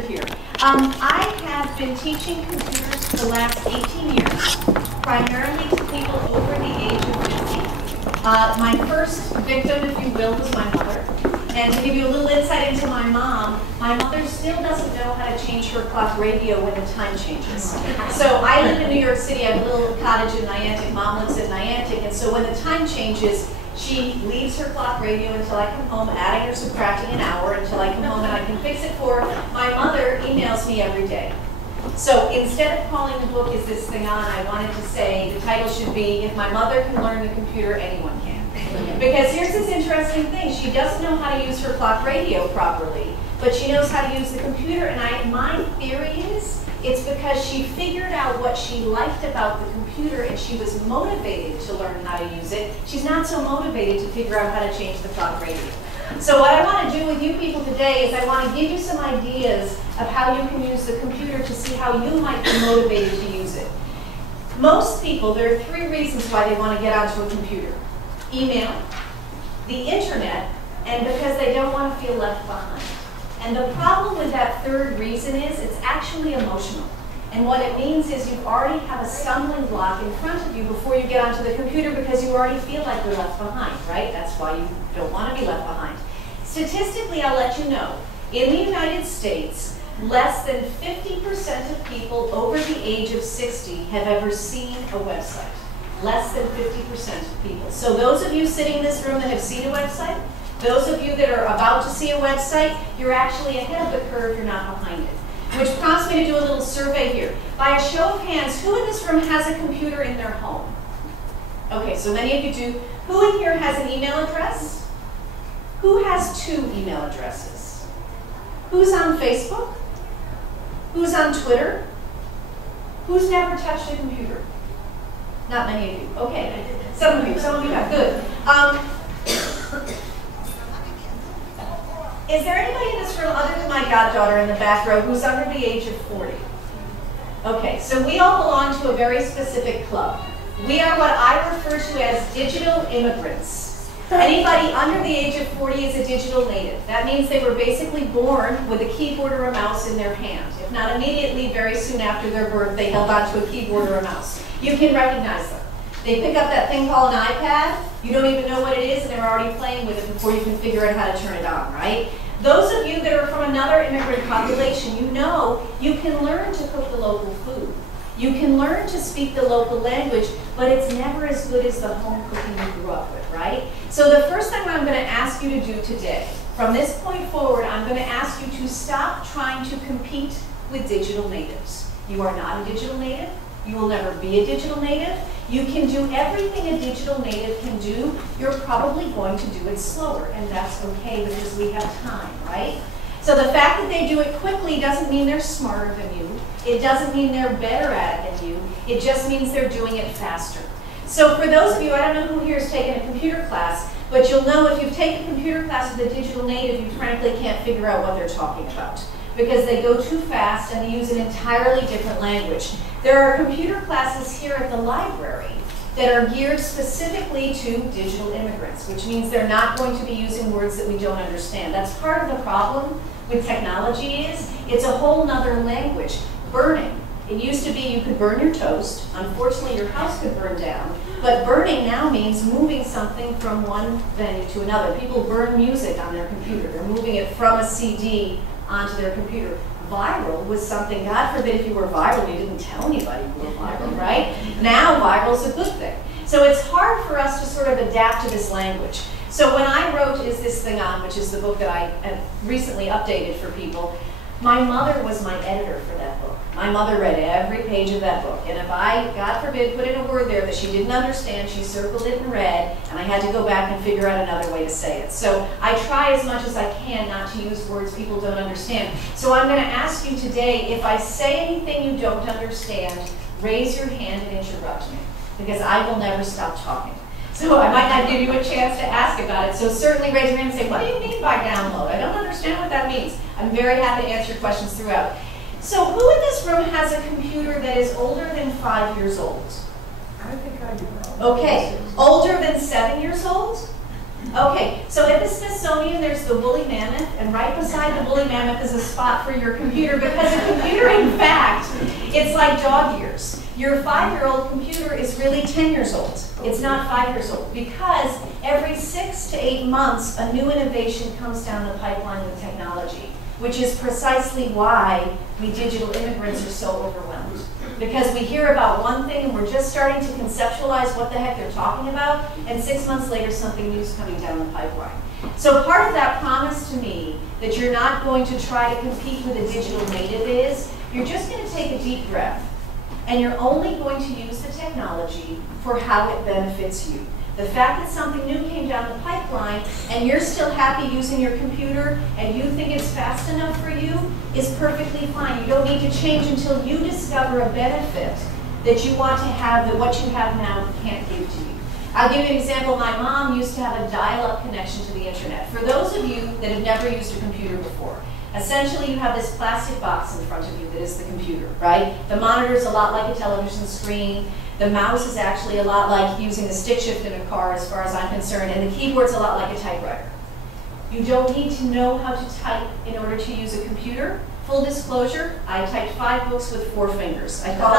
here. I have been teaching computers for the last 18 years, primarily to people over the age of 50. My first victim, if you will, was my mother. And to give you a little insight into my mother still doesn't know how to change her clock radio when the time changes. So I live in New York City. I have a little cottage in Niantic. Mom lives in Niantic. And so when the time changes, she leaves her clock radio until I come home, adding or subtracting an hour until I come home and I can fix it for her. My mother emails me every day. So instead of calling the book, Is This Thing On?, I wanted to say the title should be, If My Mother Can Learn the Computer, Anyone Can. Because here's this interesting thing. She doesn't know how to use her clock radio properly, but she knows how to use the computer. And my theory is it's because she figured out what she liked about the computer and she was motivated to learn how to use it. She's not so motivated to figure out how to change the clock radio. So what I want to do with you people today is I want to give you some ideas of how you can use the computer to see how you might be motivated to use it. Most people, there are 3 reasons why they want to get onto a computer. Email, the internet, and because they don't want to feel left behind. And the problem with that 3rd reason is it's actually emotional. And what it means is you already have a stumbling block in front of you before you get onto the computer because you already feel like you're left behind, right? That's why you don't want to be left behind. Statistically, I'll let you know, in the United States, less than 50% of people over the age of 60 have ever seen a website. Less than 50% of people. So those of you sitting in this room that have seen a website, those of you that are about to see a website, you're actually ahead of the curve, you're not behind it. Which prompts me to do a little survey here. By a show of hands, who in this room has a computer in their home? Okay, so many of you do. Who in here has an email address? Who has 2 email addresses? Who's on Facebook? Who's on Twitter? Who's never touched a computer? Not many of you. Okay. Some of you have. Good. Is there anybody in this room other than my goddaughter in the back row who's under the age of 40? Okay, so we all belong to a very specific club. We are what I refer to as digital immigrants. Anybody under the age of 40 is a digital native. That means they were basically born with a keyboard or a mouse in their hand. If not immediately, very soon after their birth, they held onto a keyboard or a mouse. You can recognize them. They pick up that thing called an iPad. You don't even know what it is, and they're already playing with it before you can figure out how to turn it on, right? Those of you that are from another immigrant population, you know you can learn to cook the local food. You can learn to speak the local language, but it's never as good as the home cooking you grew up with, right? So the first thing I'm going to ask you to do today, from this point forward, I'm going to ask you to stop trying to compete with digital natives. You are not a digital native. You will never be a digital native. You can do everything a digital native can do. You're probably going to do it slower, and that's okay because we have time, right? So the fact that they do it quickly doesn't mean they're smarter than you. It doesn't mean they're better at it than you. It just means they're doing it faster. So for those of you, I don't know who here has taken a computer class, but you'll know if you've taken a computer class with a digital native, you frankly can't figure out what they're talking about because they go too fast and they use an entirely different language. There are computer classes here at the library that are geared specifically to digital immigrants, which means they're not going to be using words that we don't understand. That's part of the problem with technology is it's a whole nother language. Burning. It used to be you could burn your toast. Unfortunately, your house could burn down. But burning now means moving something from one venue to another. People burn music on their computer. They're moving it from a CD onto their computer. Viral was something, God forbid if you were viral, you didn't tell anybody you were viral, right? Now viral is a good thing. So it's hard for us to sort of adapt to this language. So when I wrote Is This Thing On?, which is the book that I have recently updated for people, my mother was my editor for that book. My mother read every page of that book. And if I, God forbid, put in a word there that she didn't understand, she circled it in red, and I had to go back and figure out another way to say it. So I try as much as I can not to use words people don't understand. So I'm going to ask you today, if I say anything you don't understand, raise your hand and interrupt me, because I will never stop talking. So I might not give you a chance to ask about it. So certainly raise your hand and say, what do you mean by download? I don't understand what that means. I'm very happy to answer questions throughout. So who in this room has a computer that is older than 5 years old? I think I do. Okay. Older than 7 years old? Okay, so at the Smithsonian, there's the woolly mammoth, and right beside the woolly mammoth is a spot for your computer, because a computer, in fact, it's like dog years. Your 5-year-old computer is really 10 years old. It's not 5 years old, because every 6 to 8 months, a new innovation comes down the pipeline with technology, which is precisely why we digital immigrants are so overwhelmed. Because we hear about one thing and we're just starting to conceptualize what the heck they're talking about, and 6 months later something new is coming down the pipeline. So part of that promise to me that you're not going to try to compete with a digital native is, you're just going to take a deep breath and you're only going to use the technology for how it benefits you. The fact that something new came down the pipeline and you're still happy using your computer and you think it's fast enough for you is perfectly fine. You don't need to change until you discover a benefit that you want to have that what you have now can't give to you. I'll give you an example. My mom used to have a dial-up connection to the internet. For those of you that have never used a computer before, essentially you have this plastic box in front of you that is the computer, right? The monitor is a lot like a television screen. The mouse is actually a lot like using the stick shift in a car as far as I'm concerned, and the keyboard's a lot like a typewriter. You don't need to know how to type in order to use a computer. Full disclosure, I typed 5 books with 4 fingers. I call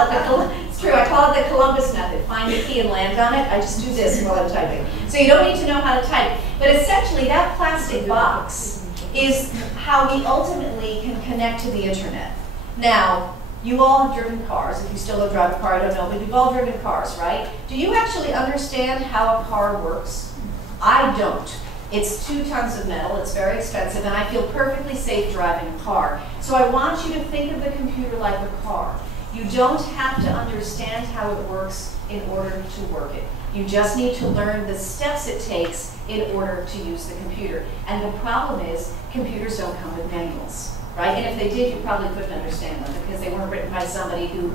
it it's true, I call it the Columbus method. Find the key and land on it. I just do this while I'm typing. So you don't need to know how to type. But essentially, that plastic box is how we ultimately can connect to the internet. Now, you all have driven cars. If you still don't drive a car, I don't know, but you've all driven cars, right? Do you actually understand how a car works? I don't. It's 2 tons of metal, it's very expensive, and I feel perfectly safe driving a car. So I want you to think of the computer like a car. You don't have to understand how it works in order to work it. You just need to learn the steps it takes in order to use the computer. And the problem is, computers don't come with manuals. Right? And if they did, you probably couldn't understand them because they weren't written by somebody who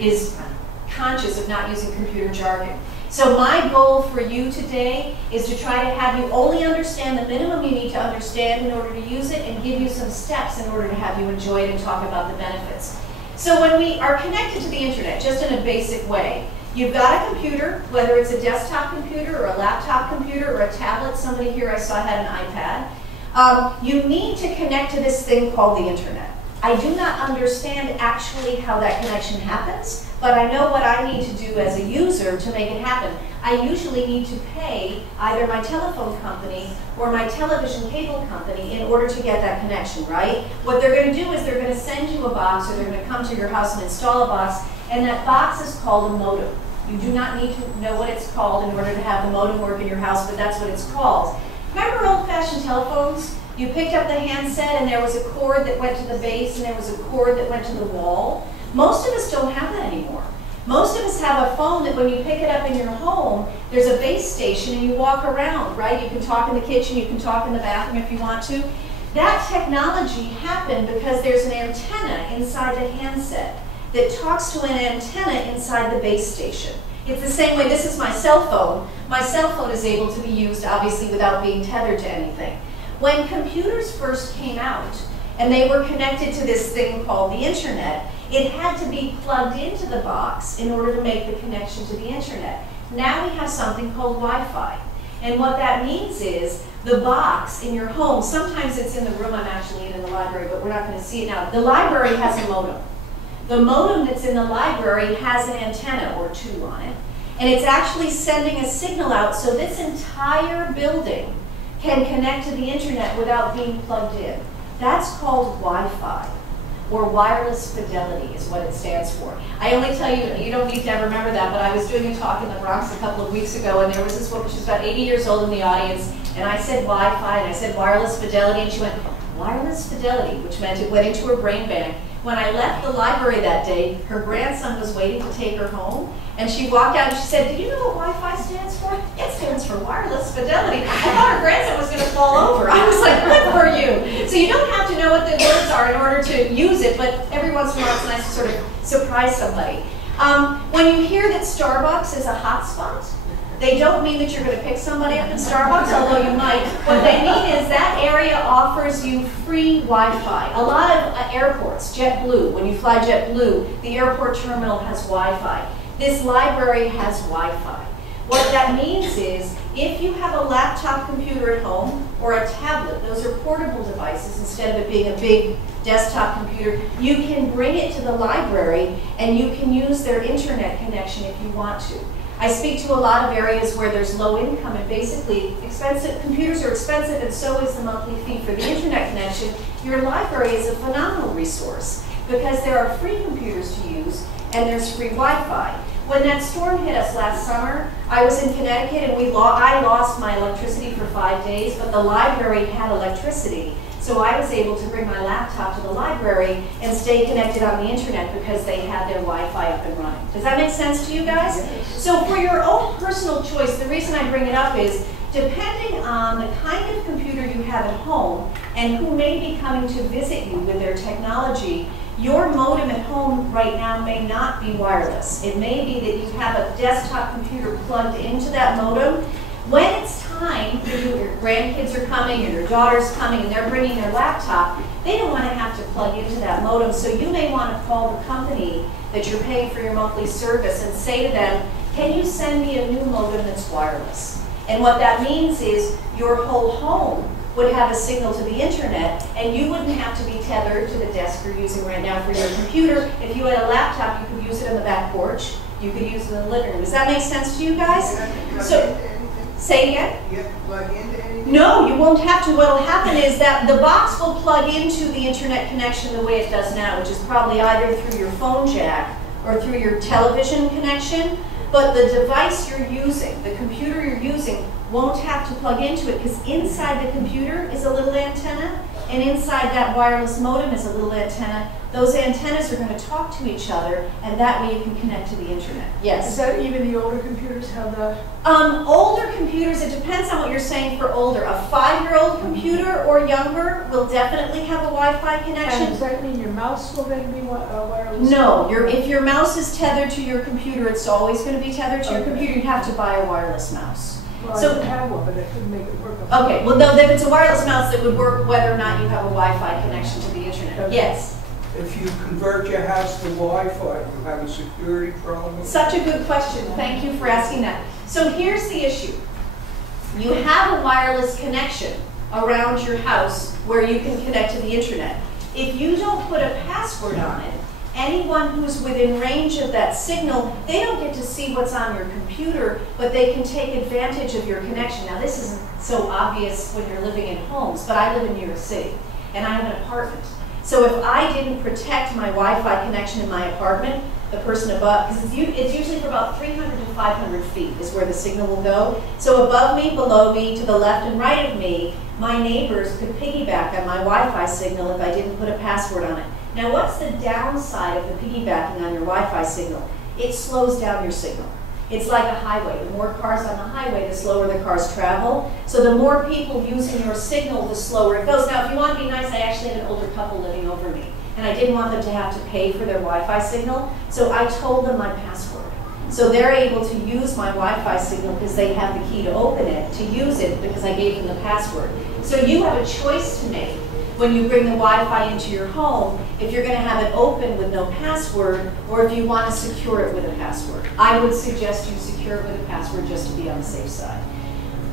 is conscious of not using computer jargon. So my goal for you today is to try to have you only understand the minimum you need to understand in order to use it, and give you some steps in order to have you enjoy it and talk about the benefits. So when we are connected to the internet, just in a basic way, you've got a computer, whether it's a desktop computer or a laptop computer or a tablet. Somebody here I saw had an iPad. You need to connect to this thing called the internet. I do not understand actually how that connection happens, but I know what I need to do as a user to make it happen. I usually need to pay either my telephone company or my television cable company in order to get that connection, right? What they're going to do is they're going to send you a box, or they're going to come to your house and install a box, and that box is called a modem. You do not need to know what it's called in order to have the modem work in your house, but that's what it's called. Remember old-fashioned telephones? You picked up the handset and there was a cord that went to the base and there was a cord that went to the wall. Most of us don't have that anymore. Most of us have a phone that when you pick it up in your home, there's a base station and you walk around, right? You can talk in the kitchen, you can talk in the bathroom if you want to. That technology happened because there's an antenna inside the handset that talks to an antenna inside the base station. It's the same way, this is my cell phone. My cell phone is able to be used, obviously, without being tethered to anything. When computers first came out, and they were connected to this thing called the internet, it had to be plugged into the box in order to make the connection to the internet. Now we have something called Wi-Fi. And what that means is, the box in your home, sometimes it's in the room I'm actually in the library, but we're not going to see it now. The library has a modem. The modem that's in the library has an antenna or 2 on it, and it's actually sending a signal out so this entire building can connect to the internet without being plugged in. That's called Wi-Fi, or wireless fidelity is what it stands for. I only tell you, you don't need to remember that, but I was doing a talk in the Bronx a couple of weeks ago, and there was this woman, she was about 80 years old in the audience, and I said Wi-Fi, and I said wireless fidelity, and she went, wireless fidelity, which meant it went into her brain bank. When I left the library that day, her grandson was waiting to take her home, and she walked out and she said, "Do you know what Wi-Fi stands for?" "It stands for wireless fidelity." I thought her grandson was going to fall over. I was like, good for you. So you don't have to know what the words are in order to use it, but every once in a while it's nice to sort of surprise somebody. When you hear that Starbucks is a hotspot, they don't mean that you're going to pick somebody up in Starbucks, although you might. What they mean is that area offers you free Wi-Fi. A lot of airports, JetBlue, when you fly JetBlue, the airport terminal has Wi-Fi. This library has Wi-Fi. What that means is, if you have a laptop computer at home or a tablet, those are portable devices instead of it being a big desktop computer, you can bring it to the library and you can use their internet connection if you want to. I speak to a lot of areas where there's low income and basically computers are expensive and so is the monthly fee for the internet connection. Your library is a phenomenal resource because there are free computers to use and there's free Wi-Fi. When that storm hit us last summer, I was in Connecticut and I lost my electricity for 5 days, but the library had electricity. So I was able to bring my laptop to the library and stay connected on the internet because they had their Wi-Fi up and running. Does that make sense to you guys? So for your own personal choice, the reason I bring it up is, depending on the kind of computer you have at home and who may be coming to visit you with their technology, your modem at home right now may not be wireless. It may be that you have a desktop computer plugged into that modem. When it's time, your grandkids are coming or your daughter's coming and they're bringing their laptop, they don't want to have to plug into that modem. So you may want to call the company that you're paying for your monthly service and say to them, can you send me a new modem that's wireless? And what that means is your whole home would have a signal to the internet, and you wouldn't have to be tethered to the desk you're using right now for your computer. If you had a laptop, you could use it on the back porch. You could use it in the living room. Does that make sense to you guys? So, say again? You have to plug into anything? No, you won't have to. What will happen is that the box will plug into the internet connection the way it does now, which is probably either through your phone jack or through your television connection. But the device you're using, the computer you're using, won't have to plug into it because inside the computer is a little antenna and inside that wireless modem is a little antenna. Those antennas are going to talk to each other and that way you can connect to the internet. Yes? Is that even the older computers have that? Older computers, it depends on what you're saying for older. A 5-year-old computer or younger will definitely have a Wi-Fi connection. And does that mean your mouse will then be wireless? No, if your mouse is tethered to your computer, it's always going to be tethered to your computer. You'd have to buy a wireless mouse. Well, So, I don't have one, but I couldn't make it work. okay, well, no, if it's a wireless mouse, that would work whether or not you have a Wi-Fi connection to the internet. Okay. Yes. If you convert your house to Wi-Fi, you have a security problem? Such a good question. Thank you for asking that. So here's the issue. You have a wireless connection around your house where you can connect to the internet. If you don't put a password on it, anyone who's within range of that signal, they don't get to see what's on your computer, but they can take advantage of your connection. Now, this isn't so obvious when you're living in homes, but I live in New York City, and I have an apartment. So if I didn't protect my Wi-Fi connection in my apartment, the person above, because it's usually for about 300 to 500 feet is where the signal will go. So above me, below me, to the left and right of me, my neighbors could piggyback on my Wi-Fi signal if I didn't put a password on it. Now, what's the downside of the piggybacking on your Wi-Fi signal? It slows down your signal. It's like a highway. The more cars on the highway, the slower the cars travel. So the more people using your signal, the slower it goes. Now, if you want to be nice, I actually had an older couple living over me, and I didn't want them to have to pay for their Wi-Fi signal, so I told them my password. So they're able to use my Wi-Fi signal because they have the key to open it, to use it because I gave them the password. So you have a choice to make when you bring the Wi-Fi into your home, if you're going to have it open with no password, or if you want to secure it with a password. I would suggest you secure it with a password just to be on the safe side.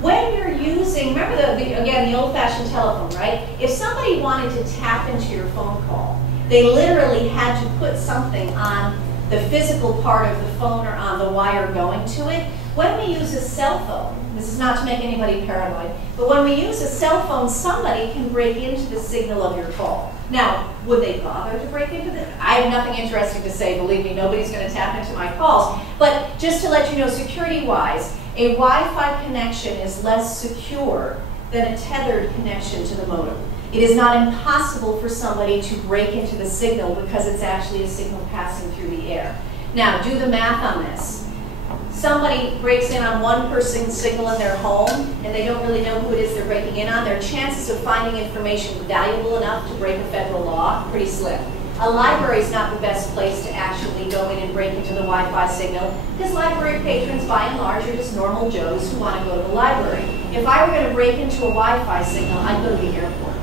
When you're using, remember again, the old-fashioned telephone, right? If somebody wanted to tap into your phone call, they literally had to put something on the physical part of the phone or on the wire going to it. When we use a cell phone, this is not to make anybody paranoid, but when we use a cell phone, somebody can break into the signal of your call. Now, would they bother to break into it? I have nothing interesting to say. Believe me, nobody's going to tap into my calls. But just to let you know, security-wise, a Wi-Fi connection is less secure than a tethered connection to the modem. It is not impossible for somebody to break into the signal because it's actually a signal passing through the air. Now, do the math on this. Somebody breaks in on one person's signal in their home and they don't really know who it is they're breaking in on, their chances of finding information valuable enough to break a federal law, pretty slim. A library is not the best place to actually go in and break into the Wi-Fi signal because library patrons, by and large, are just normal Joes who want to go to the library. If I were going to break into a Wi-Fi signal, I'd go to the airport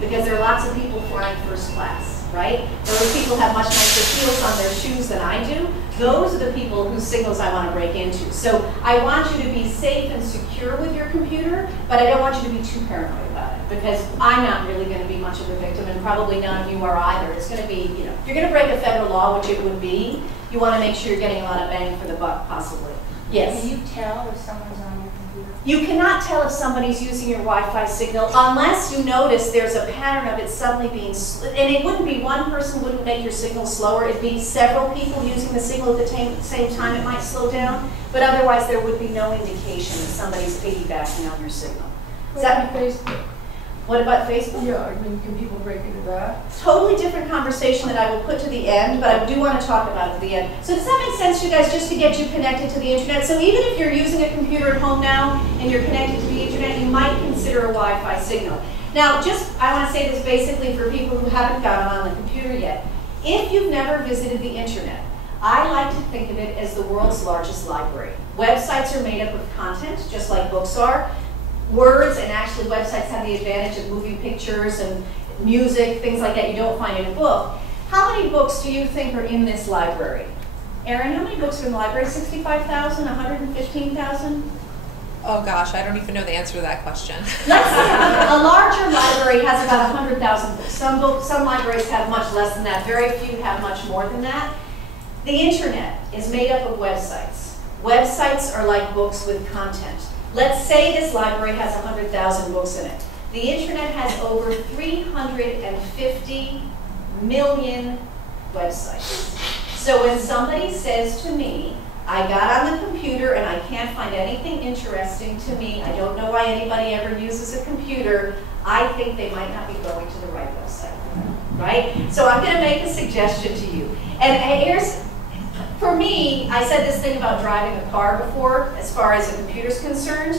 because there are lots of people flying first class. right? Those people have much nicer heels on their shoes than I do. Those are the people whose signals I want to break into. So I want you to be safe and secure with your computer, but I don't want you to be too paranoid about it, because I'm not really going to be much of a victim, and probably none of you are either. It's going to be, you know, if you're going to break a federal law, which it would be, you want to make sure you're getting a lot of bang for the buck, possibly. Yes? Can you tell if someone's on your computer? You cannot tell if somebody's using your Wi-Fi signal unless you notice there's a pattern of it suddenly being, and it wouldn't be one person wouldn't make your signal slower, it'd be several people using the signal at the same time it might slow down, but otherwise there would be no indication that somebody's piggybacking on your signal. Is that Facebook? What about Facebook? Yeah, I mean, can people break into that? Totally different conversation that I will put to the end, but I do want to talk about it at the end. So does that make sense to you guys, just to get you connected to the internet? So even if you're using a computer at home now and you're connected to the internet, you might consider a Wi-Fi signal. Now, I want to say this basically for people who haven't gotten on the computer yet. If you've never visited the internet, I like to think of it as the world's largest library. Websites are made up of content, just like books are. Words, and actually websites have the advantage of moving pictures and music, things like that you don't find in a book. How many books do you think are in this library? Erin, how many books are in the library? 65,000, 115,000? Oh gosh, I don't even know the answer to that question. Let's say a larger library has about 100,000 books. Some libraries have much less than that. Very few have much more than that. The internet is made up of websites. Websites are like books with content. Let's say this library has 100,000 books in it. The internet has over 350 million websites. So when somebody says to me, I got on the computer and I can't find anything interesting to me, I don't know why anybody ever uses a computer, I think they might not be going to the right website, right? So I'm going to make a suggestion to you. And here's, for me, I said this thing about driving a car before, as far as a computer's concerned.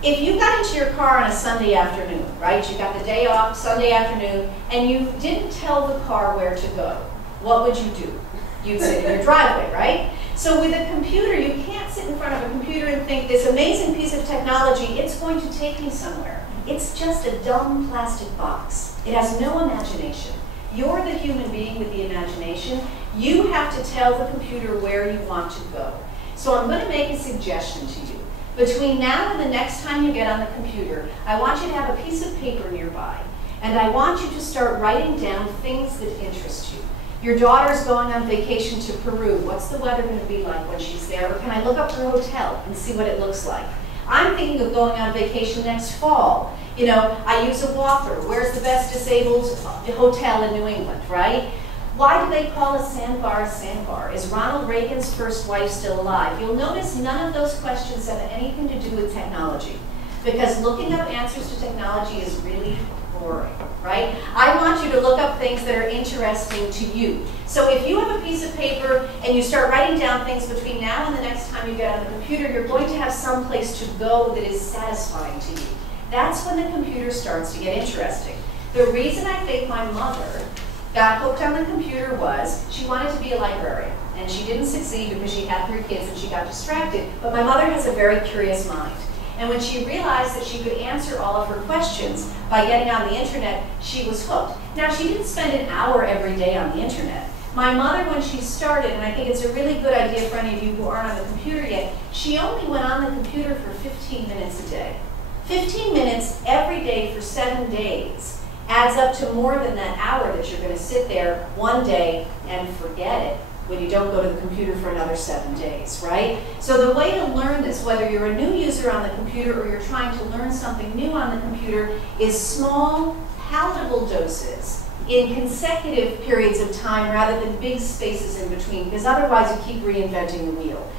If you got into your car on a Sunday afternoon, right, you got the day off, Sunday afternoon, and you didn't tell the car where to go, what would you do? You'd sit in your driveway, right? So with a computer, you can't sit in front of a computer and think, this amazing piece of technology, it's going to take me somewhere. It's just a dumb plastic box. It has no imagination. You're the human being with the imagination. You have to tell the computer where you want to go. So I'm going to make a suggestion to you. Between now and the next time you get on the computer, I want you to have a piece of paper nearby. And I want you to start writing down things that interest you. Your daughter's going on vacation to Peru. What's the weather going to be like when she's there? Or can I look up her hotel and see what it looks like? I'm thinking of going on vacation next fall. You know, I use a walker. Where's the best disabled hotel in New England, right? Why do they call a sandbar a sandbar? Is Ronald Reagan's first wife still alive? You'll notice none of those questions have anything to do with technology, because looking up answers to technology is really boring, right? I want you to look up things that are interesting to you. So if you have a piece of paper and you start writing down things between now and the next time you get on the computer, you're going to have some place to go that is satisfying to you. That's when the computer starts to get interesting. The reason I think my mother got hooked on the computer was she wanted to be a librarian, and she didn't succeed because she had 3 kids and she got distracted. But my mother has a very curious mind. And when she realized that she could answer all of her questions by getting on the internet, she was hooked. Now, she didn't spend an hour every day on the internet. My mother, when she started, and I think it's a really good idea for any of you who aren't on the computer yet, she only went on the computer for 15 minutes a day. 15 minutes every day for 7 days adds up to more than that hour that you're going to sit there one day and forget it when you don't go to the computer for another 7 days, right? So the way to learn this, whether you're a new user on the computer or you're trying to learn something new on the computer, is small, palatable doses in consecutive periods of time rather than big spaces in between, because otherwise you keep reinventing the wheel.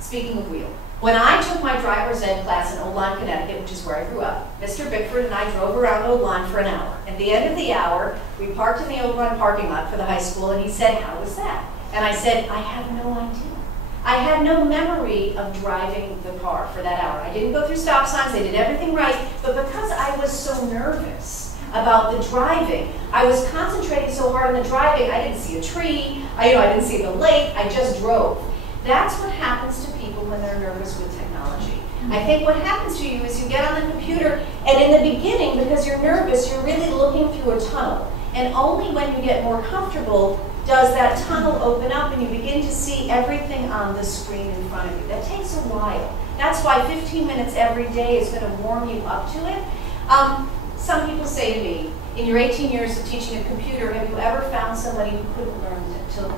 Speaking of wheel, when I took my driver's ed class in Old Lyme, Connecticut, which is where I grew up, Mr. Bickford and I drove around Old Lyme for an hour. At the end of the hour, we parked in the Old Lyme parking lot for the high school, and he said, "How was that?" And I said, "I have no idea. I had no memory of driving the car for that hour. I didn't go through stop signs, I did everything right, but because I was so nervous about the driving, I was concentrating so hard on the driving, I didn't see a tree, I didn't see the lake, I just drove." That's what happens to people when they're nervous with technology. I think what happens to you is you get on the computer, and in the beginning, because you're nervous, you're really looking through a tunnel. And only when you get more comfortable does that tunnel open up and you begin to see everything on the screen in front of you. That takes a while. That's why 15 minutes every day is going to warm you up to it. Some people say to me, in your 18 years of teaching a computer, have you ever found somebody who couldn't learn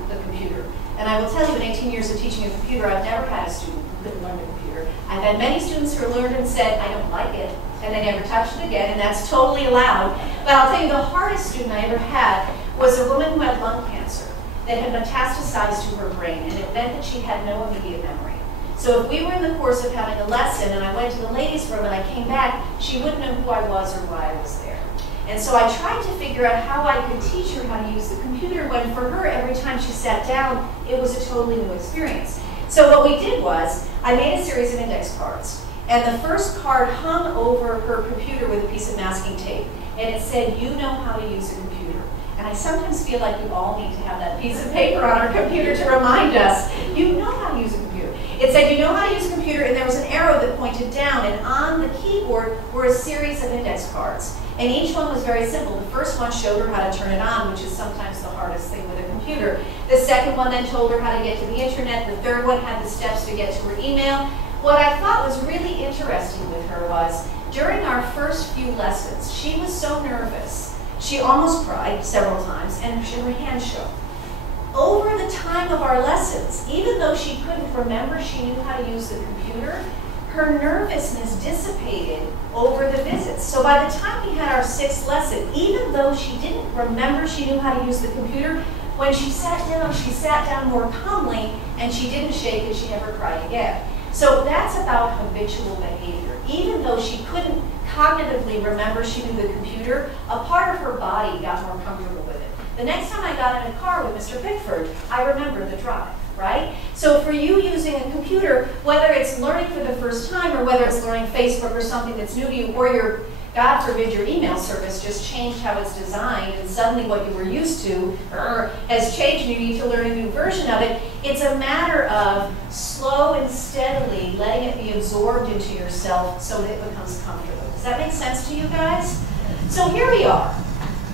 the computer? And I will tell you, in 18 years of teaching a computer, I've never had a student who couldn't learn the computer. I've had many students who learned and said, I don't like it, and they never touched it again, and that's totally allowed. But I'll tell you, the hardest student I ever had was a woman who had lung cancer that had metastasized to her brain, and it meant that she had no immediate memory. So if we were in the course of having a lesson and I went to the ladies' room and I came back, she wouldn't know who I was or why I was there. And so I tried to figure out how I could teach her how to use the computer when for her, every time she sat down, it was a totally new experience. So what we did was, I made a series of index cards. And the first card hung over her computer with a piece of masking tape. And it said, you know how to use a computer. And I sometimes feel like we all need to have that piece of paper on our computer to remind us, you know how to use a computer. It said, you know how to use a computer, and there was an arrow that pointed down, and on the keyboard were a series of index cards. And each one was very simple. The first one showed her how to turn it on, which is sometimes the hardest thing with a computer. The second one then told her how to get to the internet. The third one had the steps to get to her email. What I thought was really interesting with her was, during our first few lessons, she was so nervous. She almost cried several times, and her hands shook. Over the time of our lessons, even though she couldn't remember she knew how to use the computer, her nervousness dissipated over the visits. So by the time we had our 6th lesson, even though she didn't remember she knew how to use the computer, when she sat down more calmly, and she didn't shake and she never cried again. So that's about habitual behavior. Even though she couldn't cognitively remember she knew the computer, a part of her body got more comfortable with it. The next time I got in a car with Mr. Pickford, I remembered the drive, right? So for you using a computer, whether it's learning for the first time or whether it's learning Facebook or something that's new to you, or your, God forbid, your email service just changed how it's designed and suddenly what you were used to has changed and you need to learn a new version of it, it's a matter of slow and steadily letting it be absorbed into yourself so that it becomes comfortable. Does that make sense to you guys? So here we are.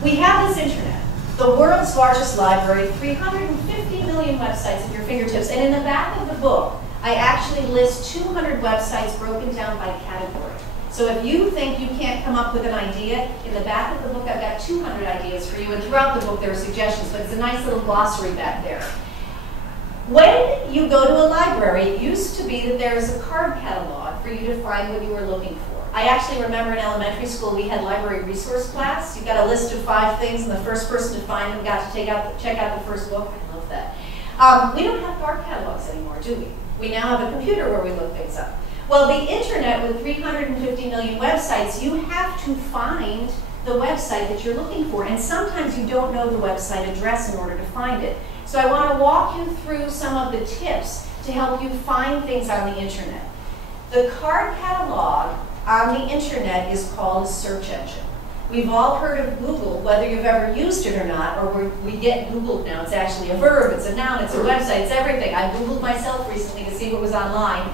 We have this internet, the world's largest library, 350 million websites at your fingertips. And in the back of the book, I actually list 200 websites broken down by category. So if you think you can't come up with an idea, in the back of the book, I've got 200 ideas for you. And throughout the book, there are suggestions, but it's a nice little glossary back there. When you go to a library, it used to be that there was a card catalog for you to find what you were looking for. I actually remember in elementary school we had library resource class. You got a list of 5 things, and the first person to find them got to check out the first book. I love that. We don't have card catalogs anymore, do we? We now have a computer where we look things up. Well, the internet with 350 million websites, you have to find the website that you're looking for, and sometimes you don't know the website address in order to find it. So I want to walk you through some of the tips to help you find things on the internet. The card catalog on the internet is called a search engine. We've all heard of Google, whether you've ever used it or not, or we get Googled now. It's actually a verb, it's a noun, it's a website, it's everything. I Googled myself recently to see what was online.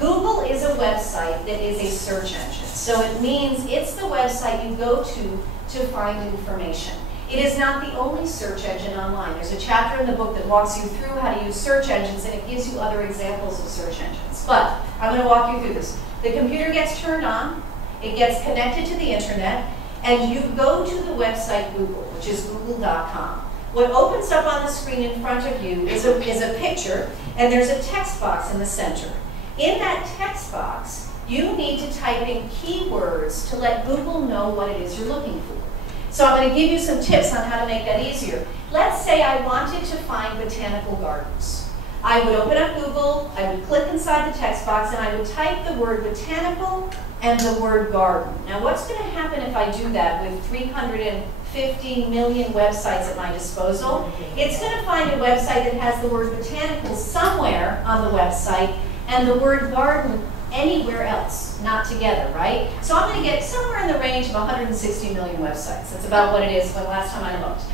Google is a website that is a search engine. So it means it's the website you go to find information. It is not the only search engine online. There's a chapter in the book that walks you through how to use search engines, and it gives you other examples of search engines. But I'm going to walk you through this. The computer gets turned on, it gets connected to the internet, and you go to the website Google, which is google.com. What opens up on the screen in front of you is a picture, and there's a text box in the center. In that text box, you need to type in keywords to let Google know what it is you're looking for. So I'm going to give you some tips on how to make that easier. Let's say I wanted to find botanical gardens. I would open up Google, I would click inside the text box, and I would type the word botanical and the word garden. Now what's going to happen if I do that with 350 million websites at my disposal? It's going to find a website that has the word botanical somewhere on the website and the word garden anywhere else, not together, right? So I'm going to get somewhere in the range of 160 million websites. That's about what it is from the last time I looked.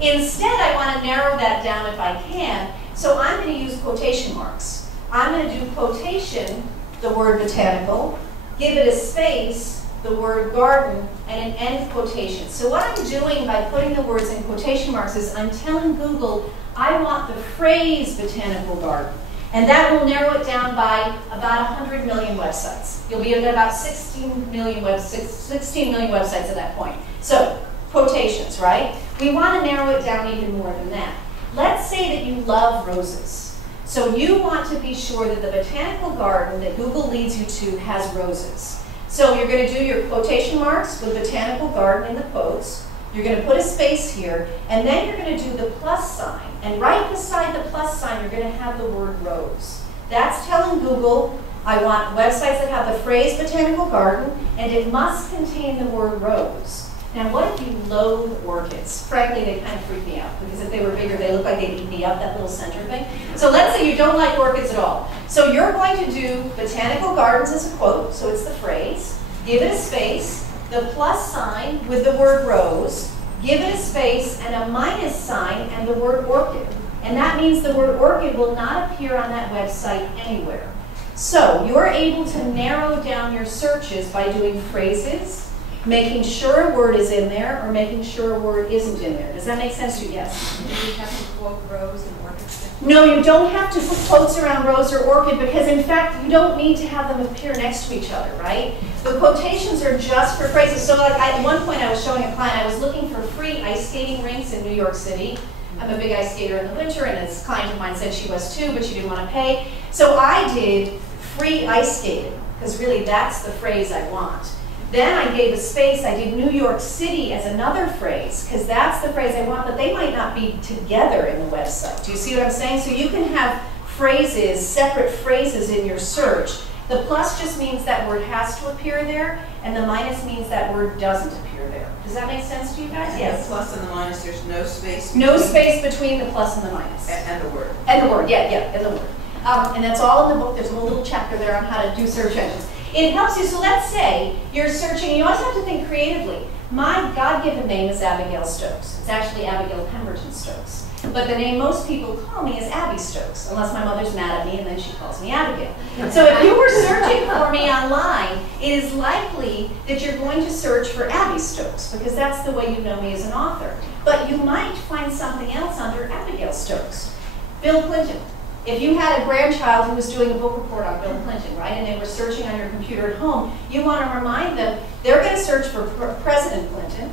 Instead, I want to narrow that down if I can, so I'm going to use quotation marks. I'm going to do quotation, the word botanical, give it a space, the word garden, and an end quotation. So what I'm doing by putting the words in quotation marks is I'm telling Google I want the phrase botanical garden. And that will narrow it down by about 100 million websites. You'll be at about 16 million websites at that point. So, quotations, right? We want to narrow it down even more than that. Let's say that you love roses. So you want to be sure that the botanical garden that Google leads you to has roses. So you're going to do your quotation marks with botanical garden in the quotes. You're going to put a space here, and then you're going to do the plus sign. And right beside the plus sign, you're going to have the word rose. That's telling Google, I want websites that have the phrase botanical garden, and it must contain the word rose. Now, what if you loathe orchids? Frankly, they kind of freak me out, because if they were bigger, they look like they'd eat me up, that little center thing. So let's say you don't like orchids at all. So you're going to do botanical gardens as a quote, so it's the phrase. Give it a space. The plus sign with the word rose, give it a space and a minus sign and the word orchid. And that means the word orchid will not appear on that website anywhere. So you're able to narrow down your searches by doing phrases, making sure a word is in there, or making sure a word isn't in there. Does that make sense to you? Yes? Do we have to quote rose and orchid? No, you don't have to put quotes around rose or orchid because, in fact, you don't need to have them appear next to each other, right? The quotations are just for phrases. So like at one point I was showing a client, I was looking for free ice skating rinks in New York City. I'm a big ice skater in the winter, and this client of mine said she was too, but she didn't want to pay. So I did free ice skating, because really that's the phrase I want. Then I gave a space, I did New York City as another phrase, because that's the phrase I want, but they might not be together in the website. Do you see what I'm saying? So you can have phrases, separate phrases in your search. The plus just means that word has to appear there, and the minus means that word doesn't appear there. Does that make sense to you guys? Yes. The plus and the minus, there's no space. No space between the plus and the minus. And the word. And the word, yeah, and the word. And that's all in the book. There's a whole little chapter there on how to do search engines. It helps you. So let's say you're searching. You always have to think creatively. My God-given name is Abigail Stokes. It's actually Abigail Pemberton Stokes. But the name most people call me is Abby Stokes, unless my mother's mad at me and then she calls me Abigail. So if you were searching for me online, it is likely that you're going to search for Abby Stokes, because that's the way you know me as an author. But you might find something else under Abigail Stokes. Bill Clinton. If you had a grandchild who was doing a book report on Bill Clinton, right, and they were searching on your computer at home, you want to remind them they're going to search for President Clinton,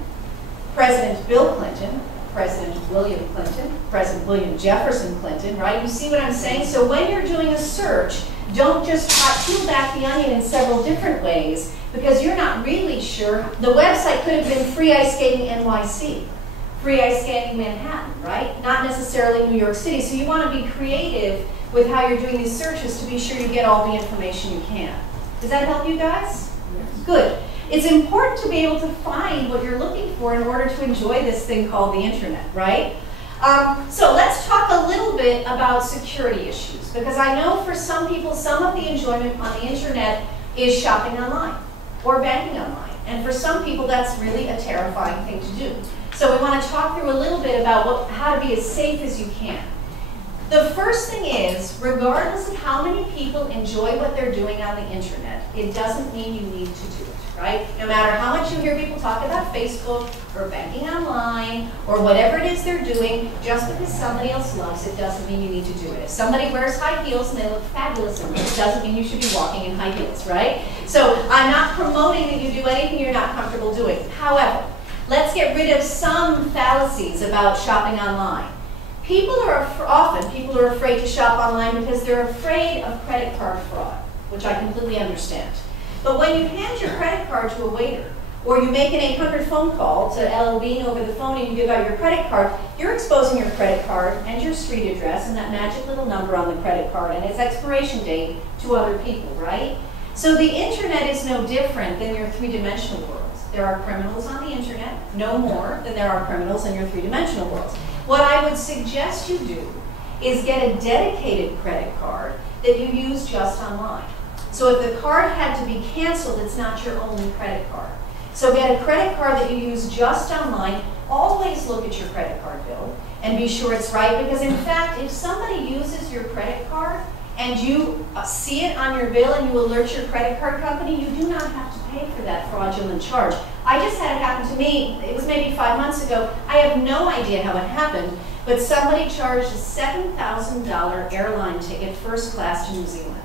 President Bill Clinton, President William Clinton, President William Jefferson Clinton, right? You see what I'm saying? So when you're doing a search, don't just peel back the onion in several different ways, because you're not really sure. The website could have been Free Ice Skating NYC. Free Ice Skating Manhattan, right? Not necessarily New York City. So you want to be creative with how you're doing these searches to be sure you get all the information you can. Does that help you guys? Yes. Good. It's important to be able to find what you're looking for in order to enjoy this thing called the internet, right? So let's talk a little bit about security issues, because I know for some people, some of the enjoyment on the internet is shopping online or banking online. And for some people, that's really a terrifying thing to do. So we want to talk through a little bit about how to be as safe as you can. The first thing is, regardless of how many people enjoy what they're doing on the internet, it doesn't mean you need to do it, right? No matter how much you hear people talk about Facebook or banking online or whatever it is they're doing, just because somebody else loves it doesn't mean you need to do it. If somebody wears high heels and they look fabulous in them, it doesn't mean you should be walking in high heels, right? So I'm not promoting that you do anything you're not comfortable doing. However, let's get rid of some fallacies about shopping online. People are afraid to shop online because they're afraid of credit card fraud, which I completely understand. But when you hand your credit card to a waiter, or you make an 800 phone call to LL Bean over the phone and you give out your credit card, you're exposing your credit card and your street address and that magic little number on the credit card and its expiration date to other people, right? So the internet is no different than your three-dimensional world. There are criminals on the internet, no more than there are criminals in your three-dimensional worlds. What I would suggest you do is get a dedicated credit card that you use just online. So if the card had to be canceled, it's not your only credit card. So get a credit card that you use just online. Always look at your credit card bill and be sure it's right, because in fact, if somebody uses your credit card and you see it on your bill and you alert your credit card company, you do not have to pay for that fraudulent charge. I just had it happen to me, it was maybe 5 months ago. I have no idea how it happened, but somebody charged a $7,000 airline ticket, first class to New Zealand.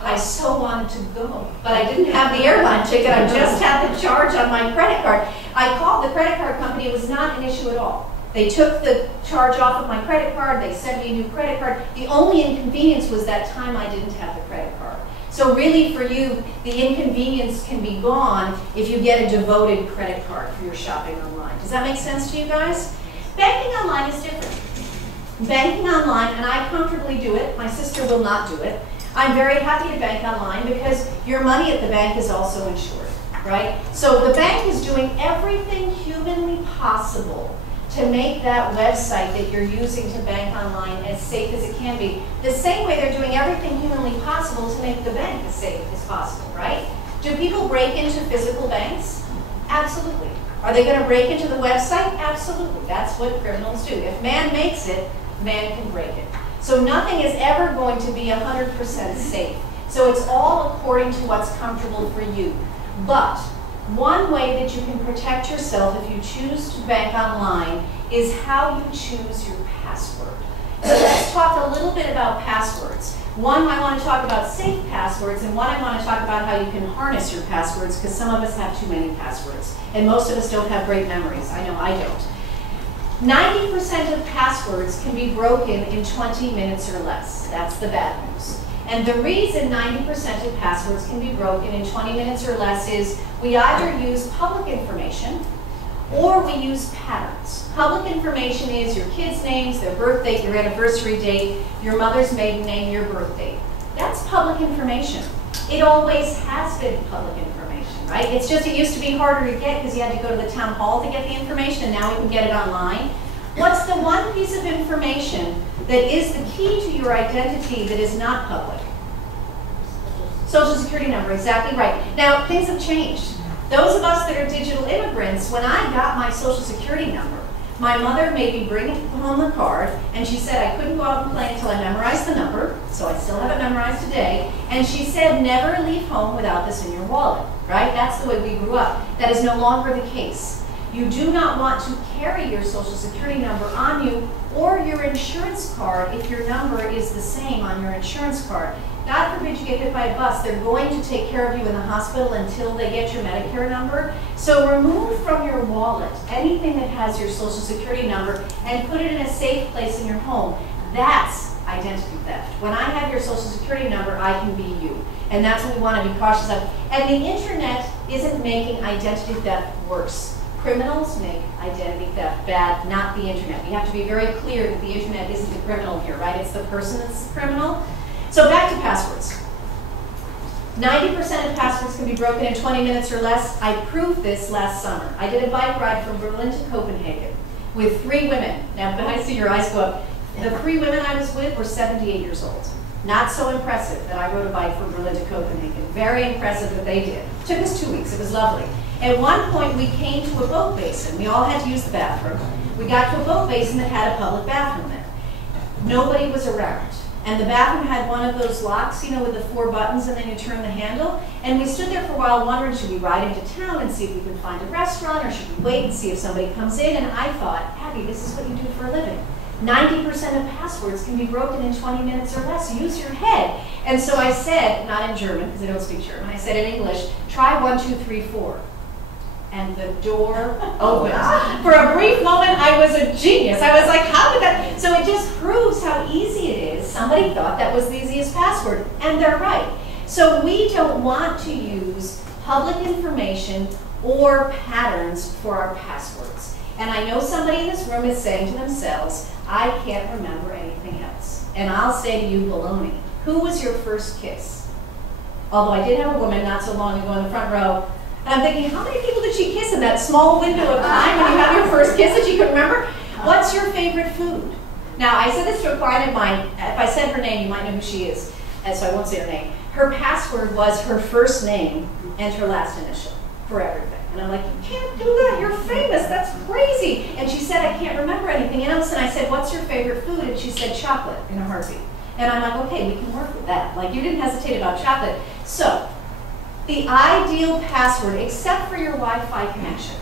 I so wanted to go, but I didn't have the airline ticket, I just had the charge on my credit card. I called the credit card company, it was not an issue at all. They took the charge off of my credit card, they sent me a new credit card. The only inconvenience was that time I didn't have the credit card. So really for you, the inconvenience can be gone if you get a devoted credit card for your shopping online. Does that make sense to you guys? Banking online is different. Banking online, and I comfortably do it, my sister will not do it. I'm very happy to bank online because your money at the bank is also insured, right? So the bank is doing everything humanly possible to make that website that you're using to bank online as safe as it can be. The same way they're doing everything humanly possible to make the bank as safe as possible, right? Do people break into physical banks? Absolutely. Are they going to break into the website? Absolutely. That's what criminals do. If man makes it, man can break it. So nothing is ever going to be 100% safe. So it's all according to what's comfortable for you. But one way that you can protect yourself if you choose to bank online is how you choose your password. So let's talk a little bit about passwords. One, I want to talk about safe passwords, and one, I want to talk about how you can harness your passwords, because some of us have too many passwords, and most of us don't have great memories. I know I don't. 90% of passwords can be broken in 20 minutes or less. That's the bad news. And the reason 90% of passwords can be broken in 20 minutes or less is we either use public information or we use patterns. Public information is your kids' names, their birth date, your anniversary date, your mother's maiden name, your birth date. That's public information. It always has been public information, right? It's just it used to be harder to get because you had to go to the town hall to get the information, and now we can get it online. What's the one piece of information that is the key to your identity that is not public? Social Security number, exactly right. Now, things have changed. Those of us that are digital immigrants, when I got my Social Security number, my mother made me bring home the card, and she said I couldn't go out and play until I memorized the number, so I still have it memorized today, and she said never leave home without this in your wallet, right? That's the way we grew up. That is no longer the case. You do not want to carry your Social Security number on you or your insurance card if your number is the same on your insurance card. God forbid you get hit by a bus, they're going to take care of you in the hospital until they get your Medicare number. So remove from your wallet anything that has your Social Security number and put it in a safe place in your home. That's identity theft. When I have your Social Security number, I can be you. And that's what we want to be cautious of. And the internet isn't making identity theft worse. Criminals make identity theft bad, not the internet. We have to be very clear that the internet isn't the criminal here, right? It's the person that's the criminal. So back to passwords. 90% of passwords can be broken in 20 minutes or less. I proved this last summer. I did a bike ride from Berlin to Copenhagen with 3 women. Now, I see your eyes go up. The 3 women I was with were 78 years old. Not so impressive that I rode a bike from Berlin to Copenhagen. Very impressive that they did. It took us 2 weeks. It was lovely. At one point, we came to a boat basin. We all had to use the bathroom. We got to a boat basin that had a public bathroom there. Nobody was around. And the bathroom had one of those locks, you know, with the 4 buttons, and then you turn the handle. And we stood there for a while wondering, should we ride into town and see if we could find a restaurant, or should we wait and see if somebody comes in? And I thought, Abby, this is what you do for a living. 90% of passwords can be broken in 20 minutes or less. Use your head. And so I said, not in German, because I don't speak German, I said in English, try 1, 2, 3, 4. And the door opened. For a brief moment, I was a genius. I was like, how did that? So it just proves how easy it is. Somebody thought that was the easiest password, and they're right. So we don't want to use public information or patterns for our passwords. And I know somebody in this room is saying to themselves, I can't remember anything else. And I'll say to you, baloney. Who was your first kiss? Although I did have a woman not so long ago in the front row. And I'm thinking, how many people did she kiss in that small window of time when you have your first kiss that she could remember? What's your favorite food? Now, I said this to a client of mine. If I said her name, you might know who she is. And so I won't say her name. Her password was her first name and her last initial for everything. And I'm like, you can't do that. You're famous. That's crazy. And she said, I can't remember anything else. And I said, what's your favorite food? And she said, chocolate, in a heartbeat. And I'm like, okay, we can work with that. Like, you didn't hesitate about chocolate. So, the ideal password, except for your Wi-Fi connection,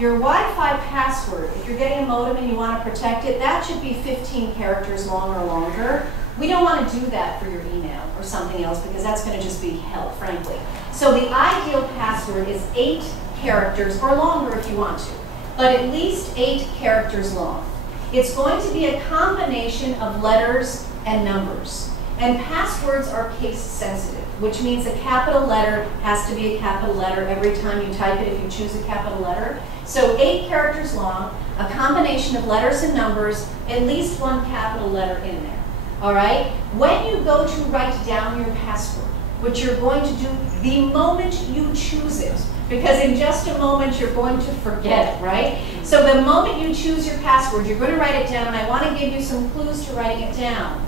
your Wi-Fi password, if you're getting a modem and you want to protect it, that should be 15 characters long or longer. We don't want to do that for your email or something else because that's going to just be hell, frankly. So the ideal password is 8 characters or longer if you want to, but at least 8 characters long. It's going to be a combination of letters and numbers. And passwords are case sensitive, which means a capital letter has to be a capital letter every time you type it if you choose a capital letter. So 8 characters long, a combination of letters and numbers, at least 1 capital letter in there. All right? When you go to write down your password, which you're going to do the moment you choose it, because in just a moment you're going to forget it, right? So the moment you choose your password, you're going to write it down, and I want to give you some clues to writing it down.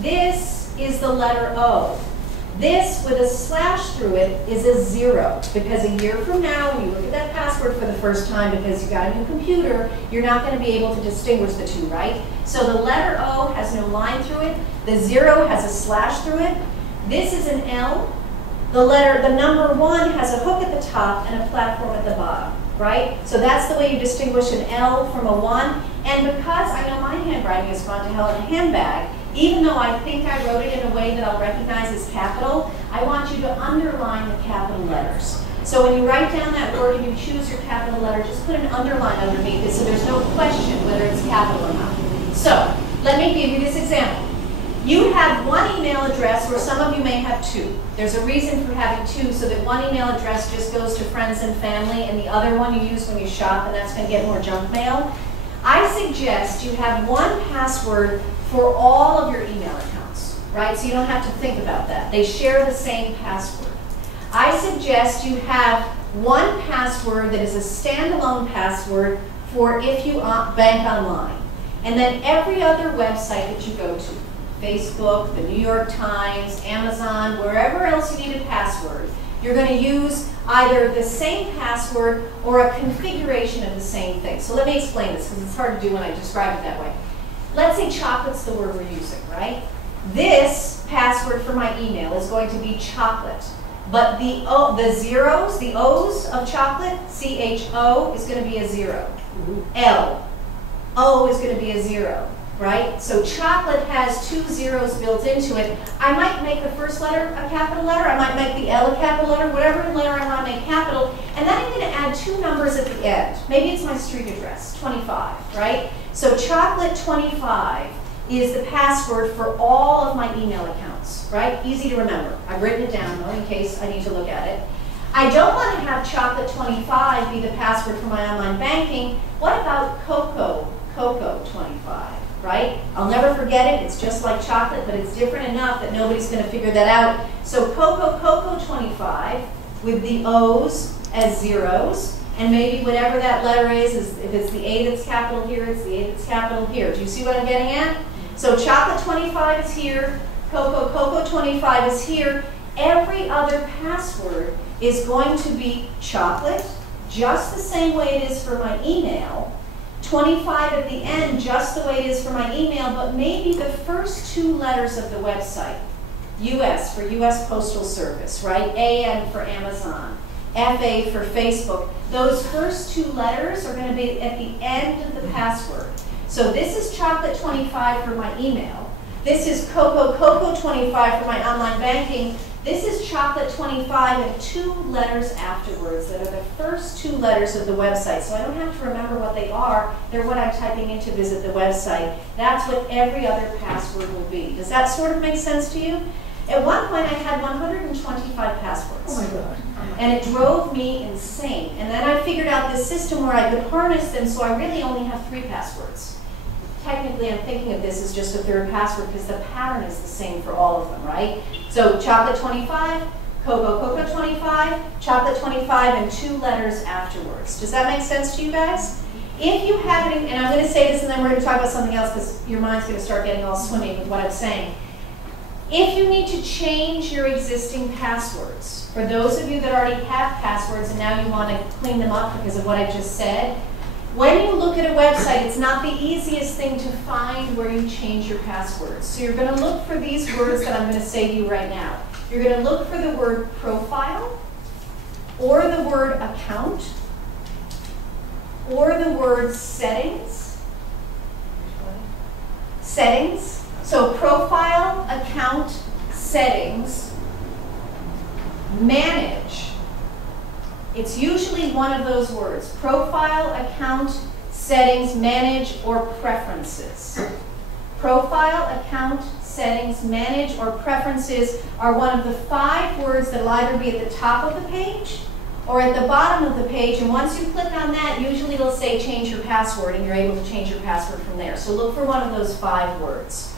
This is the letter O. This, with a slash through it, is a 0, because a year from now, when you look at that password for the first time because you got a new computer, you're not going to be able to distinguish the two, right? So the letter O has no line through it. The 0 has a slash through it. This is an L. The number 1 has a hook at the top and a platform at the bottom, right? So that's the way you distinguish an L from a 1. And because I know my handwriting has gone to hell in a handbag, even though I think I wrote it in a way that I'll recognize as capital, I want you to underline the capital letters. So when you write down that word and you choose your capital letter, just put an underline underneath it so there's no question whether it's capital or not. So let me give you this example. You have one email address, or some of you may have 2. There's a reason for having 2, so that one email address just goes to friends and family, and the other one you use when you shop, and that's going to get more junk mail. I suggest you have one password for all of your email accounts, right? So you don't have to think about that. They share the same password. I suggest you have one password that is a standalone password for if you bank online. And then every other website that you go to, Facebook, the New York Times, Amazon, wherever else you need a password, you're going to use either the same password or a configuration of the same thing. So let me explain this because it's hard to do when I describe it that way. Let's say chocolate's the word we're using, right? This password for my email is going to be chocolate. But the zeros, the O's of chocolate, C-H-O, is going to be a 0. L, O is going to be a 0, right? So chocolate has 2 zeros built into it. I might make the first letter a capital letter. I might make the L a capital letter, whatever letter I want to make capital. And then I'm going to add 2 numbers at the end. Maybe it's my street address, 25, right? So chocolate 25 is the password for all of my email accounts, right? Easy to remember. I've written it down though in case I need to look at it. I don't want to have chocolate 25 be the password for my online banking. What about Cocoa 25, right? I'll never forget it. It's just like chocolate, but it's different enough that nobody's going to figure that out. So Cocoa 25 with the O's as zeros. And maybe whatever that letter is if it's the A that's capital here, it's the A that's capital here. Do you see what I'm getting at? So chocolate 25 is here, Cocoa 25 is here. Every other password is going to be chocolate, just the same way it is for my email. 25 at the end, just the way it is for my email, but maybe the first 2 letters of the website. US for US Postal Service, right? AM for Amazon. FA for Facebook. Those first 2 letters are going to be at the end of the password. So this is chocolate 25 for my email. This is Cocoa 25 for my online banking. This is chocolate 25 and 2 letters afterwards that are the first 2 letters of the website. So I don't have to remember what they are. They're what I'm typing in to visit the website. That's what every other password will be. Does that sort of make sense to you? At one point, I had 125 passwords. Oh my God. And it drove me insane. And then I figured out this system where I could harness them, so I really only have 3 passwords. Technically, I'm thinking of this as just a 3rd password because the pattern is the same for all of them, right? So chocolate 25, Cocoa 25, chocolate 25, and 2 letters afterwards. Does that make sense to you guys? If you have it, and I'm going to say this and then we're going to talk about something else because your mind's going to start getting all swimming with what I'm saying. If you need to change your existing passwords, for those of you that already have passwords and now you want to clean them up because of what I just said, When you look at a website, it's not the easiest thing to find where you change your passwords. So you're going to look for these words that I'm going to say to you right now. You're going to look for the word profile, or the word account, or the word settings. Settings. So profile, account, settings, manage. It's usually one of those words. Profile, account, settings, manage, or preferences. Profile, account, settings, manage, or preferences are one of the 5 words that will either be at the top of the page or at the bottom of the page, and once you click on that, usually it'll say change your password, and you're able to change your password from there. So look for one of those 5 words.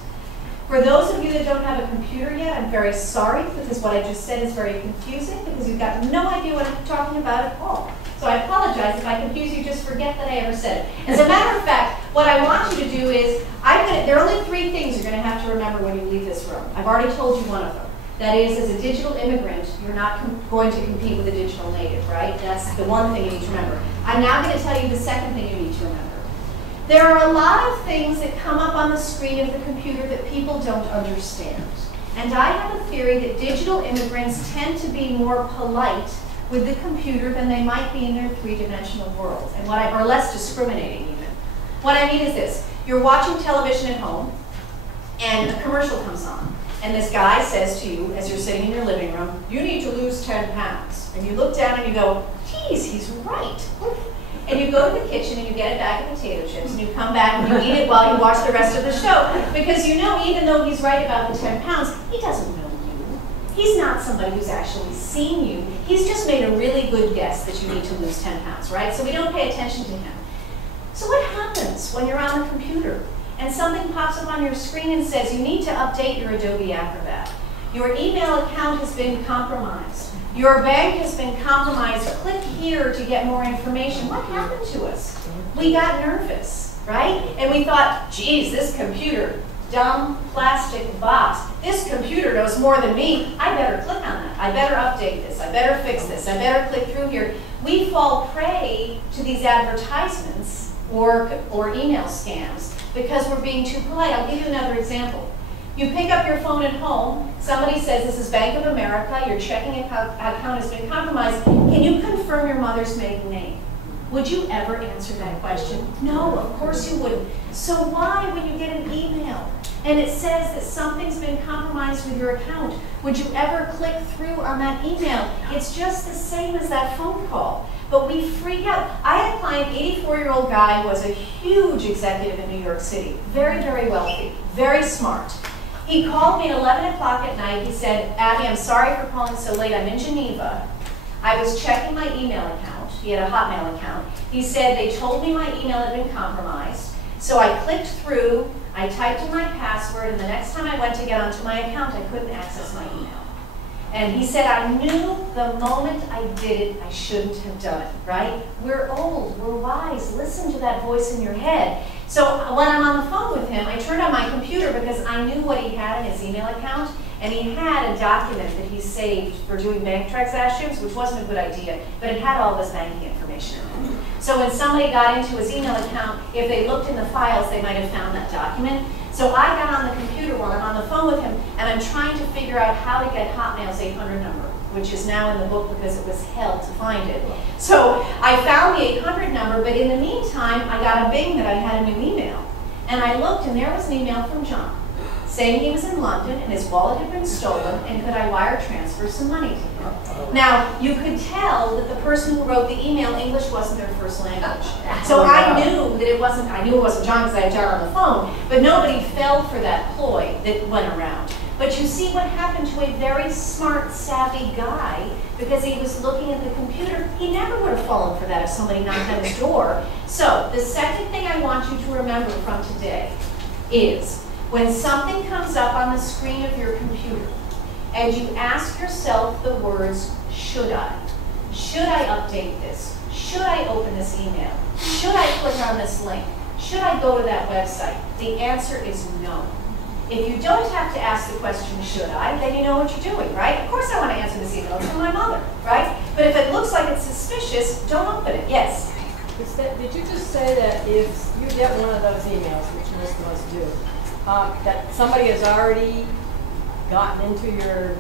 For those of you that don't have a computer yet, I'm very sorry, because what I just said is very confusing, because you've got no idea what I'm talking about at all. So I apologize if I confuse you, just forget that I ever said it. As a matter of fact, what I want you to do is, there are only 3 things you're going to have to remember when you leave this room. I've already told you one of them. That is, as a digital immigrant, you're not going to compete with a digital native, right? That's the one thing you need to remember. I'm now going to tell you the second thing you need to remember. There are a lot of things that come up on the screen of the computer that people don't understand. And I have a theory that digital immigrants tend to be more polite with the computer than they might be in their 3-dimensional world, and or less discriminating even. What I mean is this. You're watching television at home, and a commercial comes on. And this guy says to you, as you're sitting in your living room, you need to lose 10 pounds. And you look down and you go, geez, he's right. And you go to the kitchen and you get a bag of potato chips and you come back and you eat it while you watch the rest of the show. Because you know, even though he's right about the 10 pounds, he doesn't know you. He's not somebody who's actually seen you. He's just made a really good guess that you need to lose 10 pounds, right? So we don't pay attention to him. So what happens when you're on the computer and something pops up on your screen and says you need to update your Adobe Acrobat? Your email account has been compromised. Your bank has been compromised. Click here to get more information. What happened to us? We got nervous, right? And we thought, geez, this computer, dumb plastic box. This computer knows more than me. I better click on that. I better update this. I better fix this. I better click through here. We fall prey to these advertisements or email scams because we're being too polite. I'll give you another example. You pick up your phone at home, somebody says, this is Bank of America, your checking account has been compromised. Can you confirm your mother's maiden name? Would you ever answer that question? No, of course you wouldn't. So why, when you get an email and it says that something's been compromised with your account, would you ever click through on that email? It's just the same as that phone call. But we freak out. I had a client, 84-year-old guy, was a huge executive in New York City. Very, very wealthy, very smart. He called me at 11 o'clock at night. He said, Abby, I'm sorry for calling so late. I'm in Geneva. I was checking my email account. He had a Hotmail account. He said they told me my email had been compromised. So I clicked through, I typed in my password, and the next time I went to get onto my account, I couldn't access my email. And he said, I knew the moment I did it, I shouldn't have done it, right? We're old, we're wise. Listen to that voice in your head. So when I'm on the phone with him, I turned on my computer because I knew what he had in his email account, and he had a document that he saved for doing bank transactions, which wasn't a good idea, but it had all of his banking information in it. So when somebody got into his email account, if they looked in the files, they might have found that document. So I got on the computer while I'm on the phone with him, and I'm trying to figure out how to get Hotmail's 800 number, which is now in the book because it was hell to find it. So I found the 800 number, but in the meantime, I got a bing that I had a new email. And I looked, and there was an email from John saying he was in London and his wallet had been stolen, and could I wire transfer some money to him. Now, you could tell that the person who wrote the email, English wasn't their first language. So I knew that it wasn't, John because I had John on the phone, but nobody fell for that ploy that went around. But you see what happened to a very smart, savvy guy because he was looking at the computer. He never would have fallen for that if somebody knocked on his door. So the second thing I want you to remember from today is when something comes up on the screen of your computer and you ask yourself the words, should I? Should I update this? Should I open this email? Should I click on this link? Should I go to that website? The answer is no. If you don't have to ask the question, should I, then you know what you're doing, right? Of course I want to answer this email. It's from my mother, right? But if it looks like it's suspicious, don't open it. Yes? Did you just say that if you get one of those emails, which most of us do, that somebody has already gotten into your...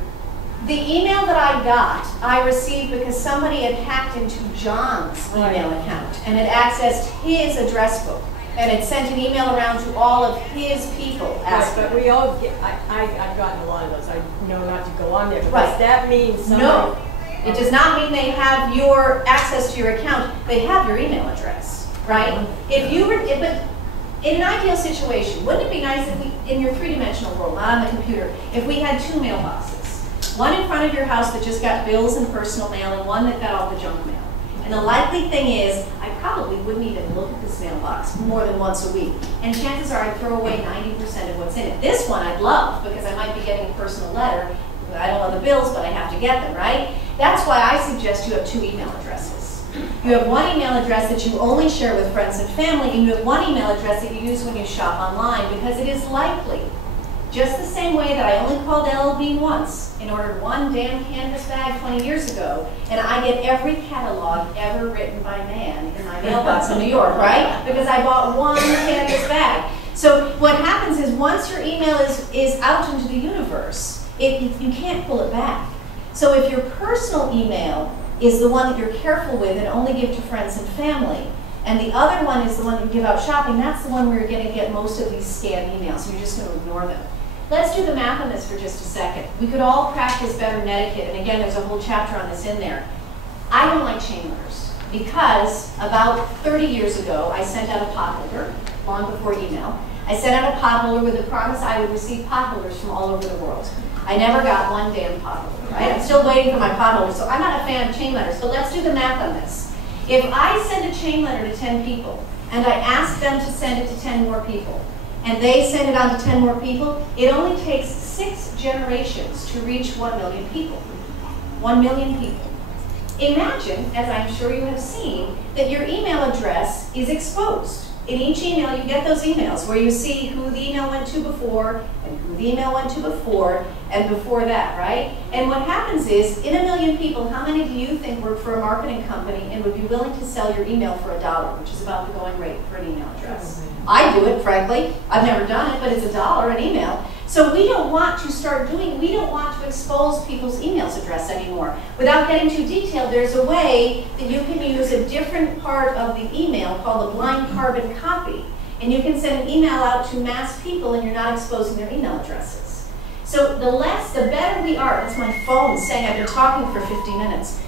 The email that I got, I received because somebody had hacked into John's email account and had accessed his address book and had sent an email around to all of his people. Right, but we all get, I've gotten a lot of those. I know not to go on there, but Right. does that mean somebody... No, it does not mean they have your access to your account. They have your email address, right? If you were, but in an ideal situation, wouldn't it be nice if we, in your three-dimensional world, not on the computer, if we had two mailboxes? One in front of your house that just got bills and personal mail, and one that got all the junk mail. And the likely thing is, I probably wouldn't even look at this mailbox more than once a week. And chances are I'd throw away 90% of what's in it. This one I'd love, because I might be getting a personal letter. I don't love the bills, but I have to get them, right? That's why I suggest you have two email addresses. You have one email address that you only share with friends and family, and you have one email address that you use when you shop online, because it is likely, just the same way that I only called LLB once and ordered one damn canvas bag 20 years ago, and I get every catalog ever written by man in my mailbox in New York, right? Because I bought one canvas bag. So what happens is once your email is out into the universe, you can't pull it back. So if your personal email is the one that you're careful with and only give to friends and family, and the other one is the one that you give out shopping, that's the one where you're going to get most of these scam emails. You're just going to ignore them. Let's do the math on this for just a second. We could all practice better etiquette, and again, there's a whole chapter on this in there. I don't like chain letters because about 30 years ago, I sent out a potholder, long before email. I sent out a potholder with the promise I would receive potholders from all over the world. I never got one damn potholder, right? I'm still waiting for my potholder, so I'm not a fan of chain letters, but let's do the math on this. If I send a chain letter to 10 people, and I ask them to send it to 10 more people, and they send it on to 10 more people, it only takes 6 generations to reach 1 million people. 1 million people. Imagine, as I'm sure you have seen, that your email address is exposed. In each email, you get those emails where you see who the email went to before, and who the email went to before, and before that, right? And what happens is, in 1 million people, how many do you think work for a marketing company and would be willing to sell your email for $1, which is about the going rate for an email address? I do it, frankly. I've never done it, but it's $1 an email. So we don't want to we don't want to expose people's emails address anymore. Without getting too detailed, there's a way that you can use a different part of the email called a blind carbon copy. And you can send an email out to mass people and you're not exposing their email addresses. So the better we are. That's my phone saying I've been talking for 50 minutes.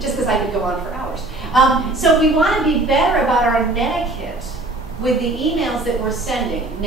Just because I could go on for hours. So we want to be better about our etiquette with the emails that we're sending,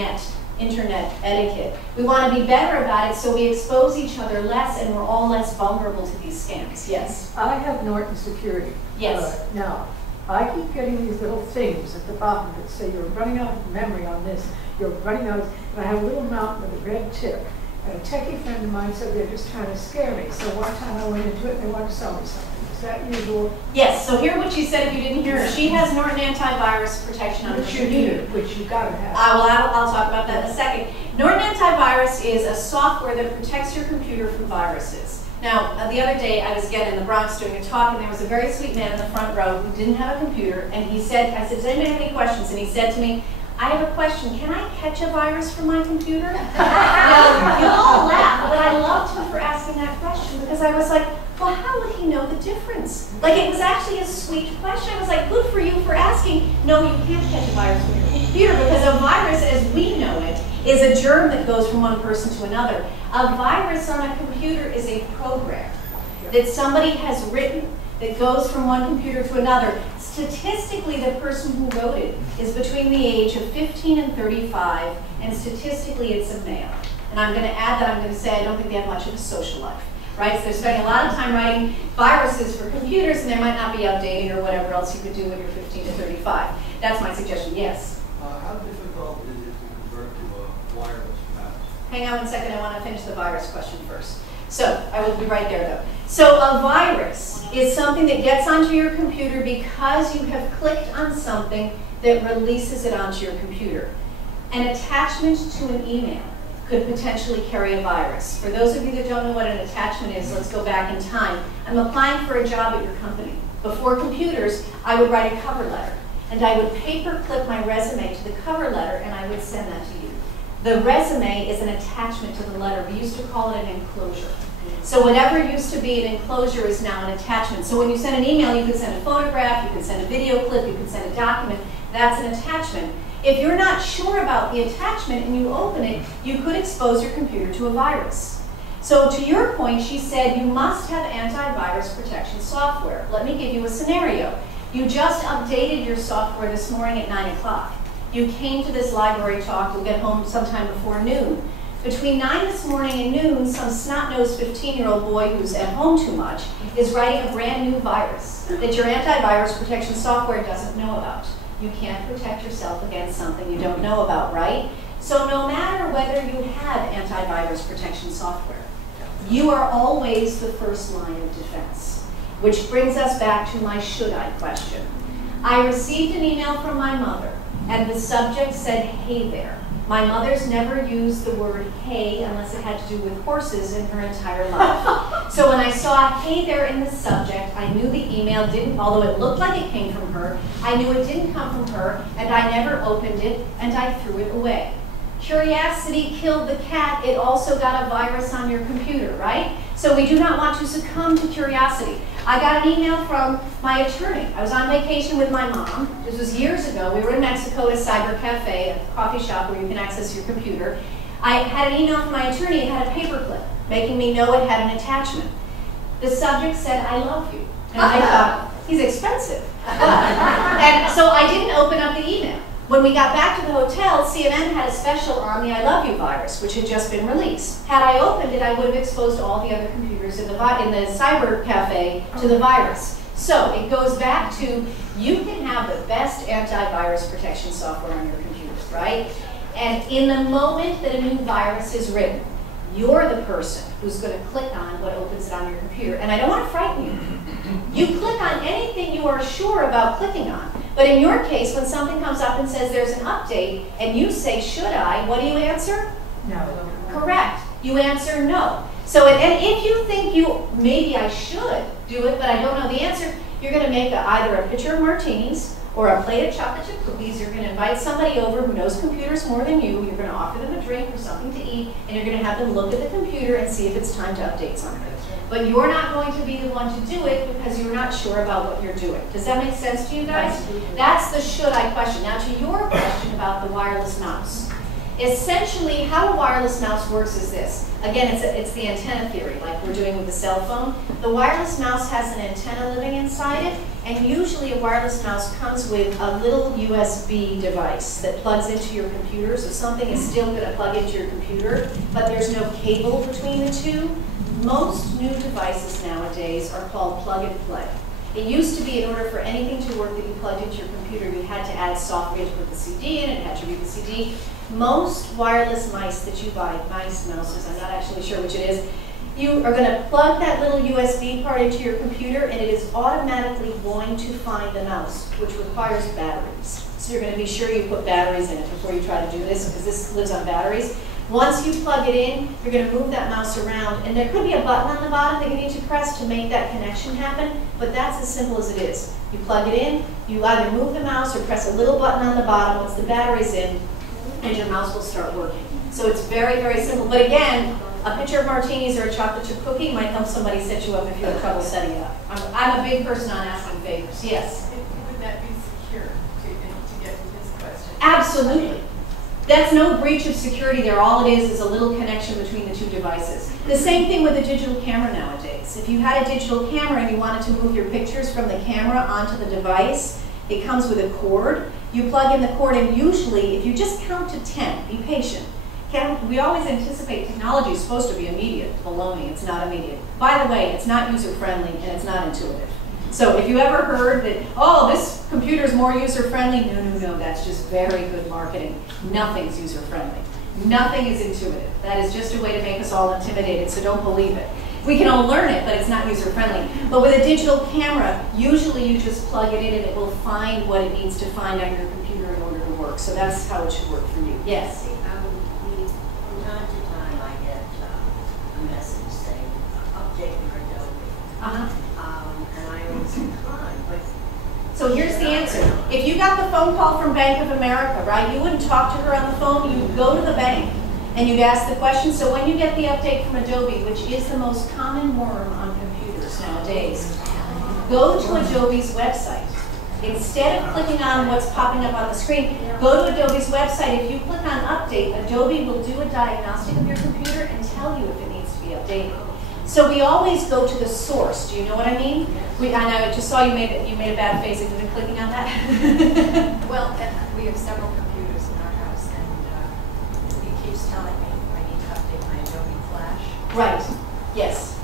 internet etiquette. We want to be better about it so we expose each other less and we're all less vulnerable to these scams. Yes? I have Norton Security. Yes. Now, I keep getting these little things at the bottom that say you're running out of memory on this, you're running out of, and I have a little mountain with a red tip. And a techie friend of mine said they're just trying to scare me. So one time I went into it and they wanted to sell me something. Is that usual? Yes, so hear what she said if you didn't hear her. She has Norton antivirus protection on her computer. Which you gotta have. I'll talk about that in a second. Norton antivirus is a software that protects your computer from viruses. Now, the other day I was again in the Bronx doing a talk, and there was a very sweet man in the front row who didn't have a computer, and he said, I said, does anybody have any questions? And he said to me, I have a question. Can I catch a virus from my computer? Now, you all laugh, but I loved him for asking that question because I was like, well, how would he know the difference? Like, it was actually a sweet question. I was like, good for you for asking. No, you can't catch a virus from your computer because a virus, as we know it, is a germ that goes from one person to another. A virus on a computer is a program that somebody has written that goes from one computer to another. Statistically, the person who wrote it is between the age of 15 and 35, and statistically it's a male. And I'm going to add that I'm going to say I don't think they have much of a social life. Right? So they're spending a lot of time writing viruses for computers, and they might not be updating or whatever else you could do when you're 15 to 35. That's my suggestion, yes? How difficult is it to convert to a wireless mouse? Hang on one second, I want to finish the virus question first. So, I will be right there though. So a virus is something that gets onto your computer because you have clicked on something that releases it onto your computer. An attachment to an email could potentially carry a virus. For those of you that don't know what an attachment is, let's go back in time. I'm applying for a job at your company. before computers, I would write a cover letter. And I would paper clip my resume to the cover letter and I would send that to you. The resume is an attachment to the letter. We used to call it an enclosure. So whatever used to be an enclosure is now an attachment. So when you send an email, you can send a photograph, you can send a video clip, you can send a document. That's an attachment. If you're not sure about the attachment and you open it, you could expose your computer to a virus. So to your point, she said you must have antivirus protection software. Let me give you a scenario. You just updated your software this morning at 9 o'clock. You came to this library talk, you'll get home sometime before noon. Between 9 this morning and noon, some snot-nosed 15-year-old boy who's at home too much is writing a brand new virus that your antivirus protection software doesn't know about. You can't protect yourself against something you don't know about, right? So no matter whether you have antivirus protection software, you are always the first line of defense. Which brings us back to my should I question. I received an email from my mother, and the subject said, hey there. My mother's never used the word hey unless it had to do with horses in her entire life. So when I saw hey there in the subject, I knew the email didn't, although it looked like it came from her, I knew it didn't come from her, and I never opened it, and I threw it away. Curiosity killed the cat. It also got a virus on your computer, right? So we do not want to succumb to curiosity. I got an email from my attorney. I was on vacation with my mom. This was years ago. We were in Mexico at a cyber cafe, a coffee shop where you can access your computer. I had an email from my attorney. It had a paperclip, making me know it had an attachment. The subject said, I love you. And I thought, he's expensive. And so I didn't open up the email. When we got back to the hotel, CNN had a special on the I Love You virus, which had just been released. Had I opened it, I would have exposed all the other computers in the cyber cafe to the virus. So it goes back to, you can have the best antivirus protection software on your computer, right? And in the moment that a new virus is written, you're the person who's going to click on what opens it on your computer. And I don't want to frighten you. You click on anything you are sure about clicking on. But in your case, when something comes up and says there's an update, and you say, should I, what do you answer? No. Correct. You answer no. So, and if you think maybe I should do it, but I don't know the answer, you're going to make either a pitcher of martinis or a plate of chocolate chip cookies. You're going to invite somebody over who knows computers more than you. You're going to offer them a drink or something to eat, and you're going to have them look at the computer and see if it's time to update something. But you're not going to be the one to do it because you're not sure about what you're doing. Does that make sense to you guys? That's the should I question. Now to your question about the wireless mouse. Essentially, how a wireless mouse works is this. Again, it's the antenna theory, like we're doing with the cell phone. The wireless mouse has an antenna living inside it, and usually a wireless mouse comes with a little USB device that plugs into your computer, so something is still going to plug into your computer, but there's no cable between the two. Most new devices nowadays are called plug and play. It used to be in order for anything to work that you plugged into your computer, you had to add software to put the CD in, it had to read the CD. Most wireless mice that you buy, mouses, I'm not actually sure which it is, you are going to plug that little USB part into your computer and it is automatically going to find the mouse, which requires batteries. So you're going to be sure you put batteries in it before you try to do this, because this lives on batteries. Once you plug it in, you're going to move that mouse around, and there could be a button on the bottom that you need to press to make that connection happen, but that's as simple as it is. You plug it in, you either move the mouse or press a little button on the bottom once the battery's in, and your mouse will start working. So it's very, very simple. But again, a pitcher of martinis or a chocolate chip cookie might help somebody set you up if you have trouble setting it up. I'm a big person on asking favors. Yes? Would that be secure to get to his question? Absolutely. That's no breach of security there. All it is a little connection between the two devices. The same thing with a digital camera nowadays. If you had a digital camera and you wanted to move your pictures from the camera onto the device, it comes with a cord. You plug in the cord, and usually, if you just count to 10, be patient. We always anticipate technology is supposed to be immediate. Baloney, it's not immediate. By the way, it's not user-friendly and it's not intuitive. So if you ever heard that, oh, this computer is more user-friendly, no, that's just very good marketing. Nothing's user-friendly. Nothing is intuitive. That is just a way to make us all intimidated, so don't believe it. We can all learn it, but it's not user-friendly. But with a digital camera, usually you just plug it in and it will find what it needs to find on your computer in order to work. So that's how it should work for you. Yes? From time to time, I get a message saying, update your Adobe. And I always decline So here's the answer. If you got the phone call from Bank of America, right, you wouldn't talk to her on the phone, you'd go to the bank and you'd ask the question. So when you get the update from Adobe, which is the most common worm on computers nowadays, go to Adobe's website. Instead of clicking on what's popping up on the screen, go to Adobe's website. If you click on Update, Adobe will do a diagnostic of your computer and tell you if it needs to be updated. So we always go to the source. Do you know what I mean? I just saw you made a bad face if you've been clicking on that. Well, and we have several computers in our house, and he keeps telling me I need to update my Adobe Flash. Right. Yes.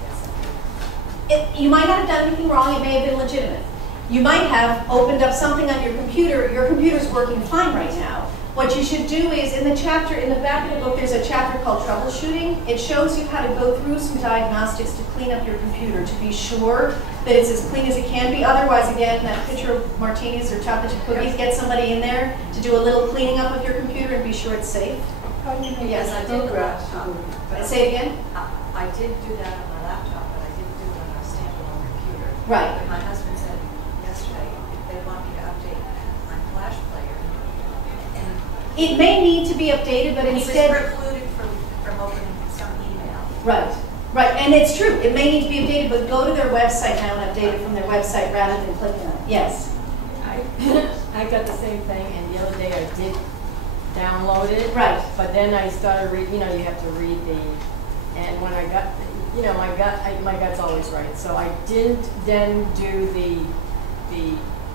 You might not have done anything wrong. It may have been legitimate. You might have opened up something on your computer. Your computer's working fine right now. What you should do is, in the chapter, in the back of the book, there's a chapter called Troubleshooting. It shows you how to go through some diagnostics to clean up your computer, to be sure that it's as clean as it can be. Otherwise, again, that picture of martinis or chocolate chip cookies, get somebody in there to do a little cleaning up of your computer and be sure it's safe. How do you make Yes, I did the progress to laptop. do it? Say it again? I did do that on my laptop, but I didn't do it on our standalone computer. Right. But my husband said yesterday they want me to update my Flash player. And It may need to be updated, but he was instead... precluded from opening some email. Right, right, and it's true. It may need to be updated, but go to their website now and update it from their website rather than clicking on it. Yes. I got the same thing, and the other day I did download it. Right. But then I started reading, you have to read and when I got, my gut's always right. So I didn't then do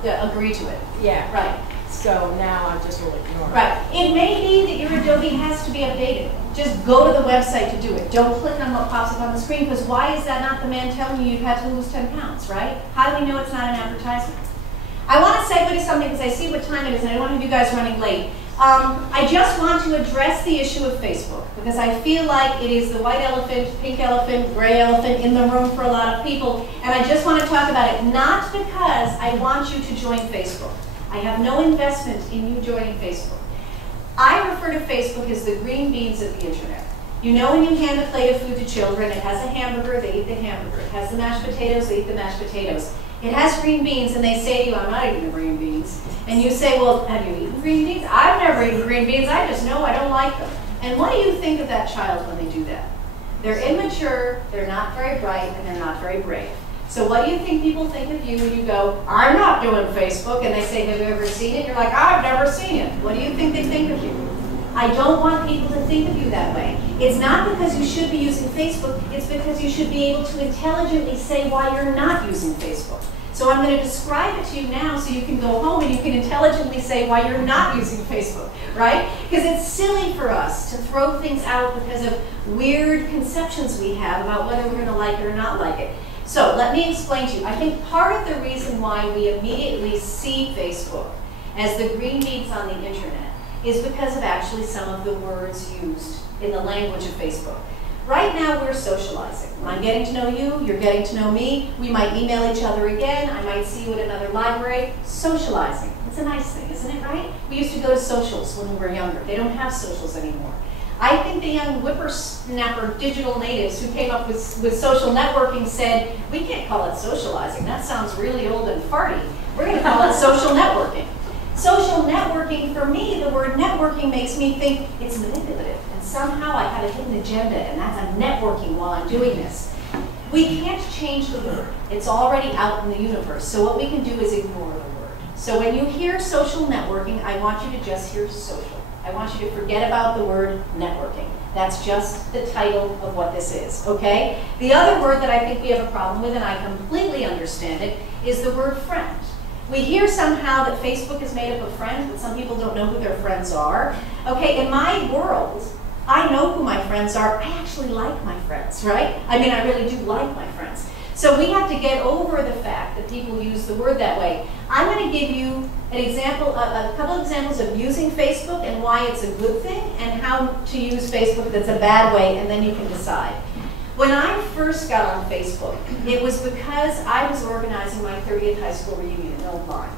Yeah, agree to it. yeah. Right. So now I'm just will ignore it. Right. It may be that your Adobe has to be updated. Just go to the website to do it. Don't click on what pops up on the screen, because why is that not the man telling you you've had to lose 10 pounds, right? How do we know it's not an advertisement? I want to segue to something because I see what time it is and I don't want to have you guys running late. I just want to address the issue of Facebook because I feel like it is the white elephant, pink elephant, gray elephant in the room for a lot of people, and I just want to talk about it, not because I want you to join Facebook. I have no investment in you joining Facebook. I refer to Facebook as the green beans of the internet. You know when you hand a plate of food to children, it has a hamburger, they eat the hamburger. It has the mashed potatoes, they eat the mashed potatoes. It has green beans, and they say to you, I'm not eating the green beans. And you say, well, have you eaten green beans? I've never eaten green beans, I just know I don't like them. And what do you think of that child when they do that? They're immature, they're not very bright, and they're not very brave. So what do you think people think of you when you go, I'm not doing Facebook, and they say, have you ever seen it? You're like, I've never seen it. What do you think they think of you? I don't want people to think of you that way. It's not because you should be using Facebook, it's because you should be able to intelligently say why you're not using Facebook. So I'm going to describe it to you now so you can go home and you can intelligently say why you're not using Facebook, right? Because it's silly for us to throw things out because of weird conceptions we have about whether we're going to like it or not like it. So let me explain to you. I think part of the reason why we immediately see Facebook as the green beans on the internet is because of actually some of the words used in the language of Facebook. Right now we're socializing. I'm getting to know you, you're getting to know me, we might email each other again, I might see you at another library. Socializing. It's a nice thing, isn't it, right? We used to go to socials when we were younger. They don't have socials anymore. I think the young whippersnapper digital natives who came up with social networking said, we can't call it socializing, that sounds really old and farty. We're going to call it social networking. Social networking, for me, the word networking makes me think it's manipulative. And somehow I have a hidden agenda, and that's I'm networking while I'm doing this. We can't change the word. It's already out in the universe. So what we can do is ignore the word. So when you hear social networking, I want you to just hear social. I want you to forget about the word networking. That's just the title of what this is, okay? The other word that I think we have a problem with, and I completely understand it, is the word friend. We hear somehow that Facebook is made up of friends, but some people don't know who their friends are. Okay, in my world, I know who my friends are. I actually like my friends, right? I mean, I really do like my friends. So we have to get over the fact that people use the word that way. I'm going to give you an example, a couple of examples of using Facebook and why it's a good thing, and how to use Facebook that's a bad way, and then you can decide. When I first got on Facebook, it was because I was organizing my 30th high school reunion in Old Line.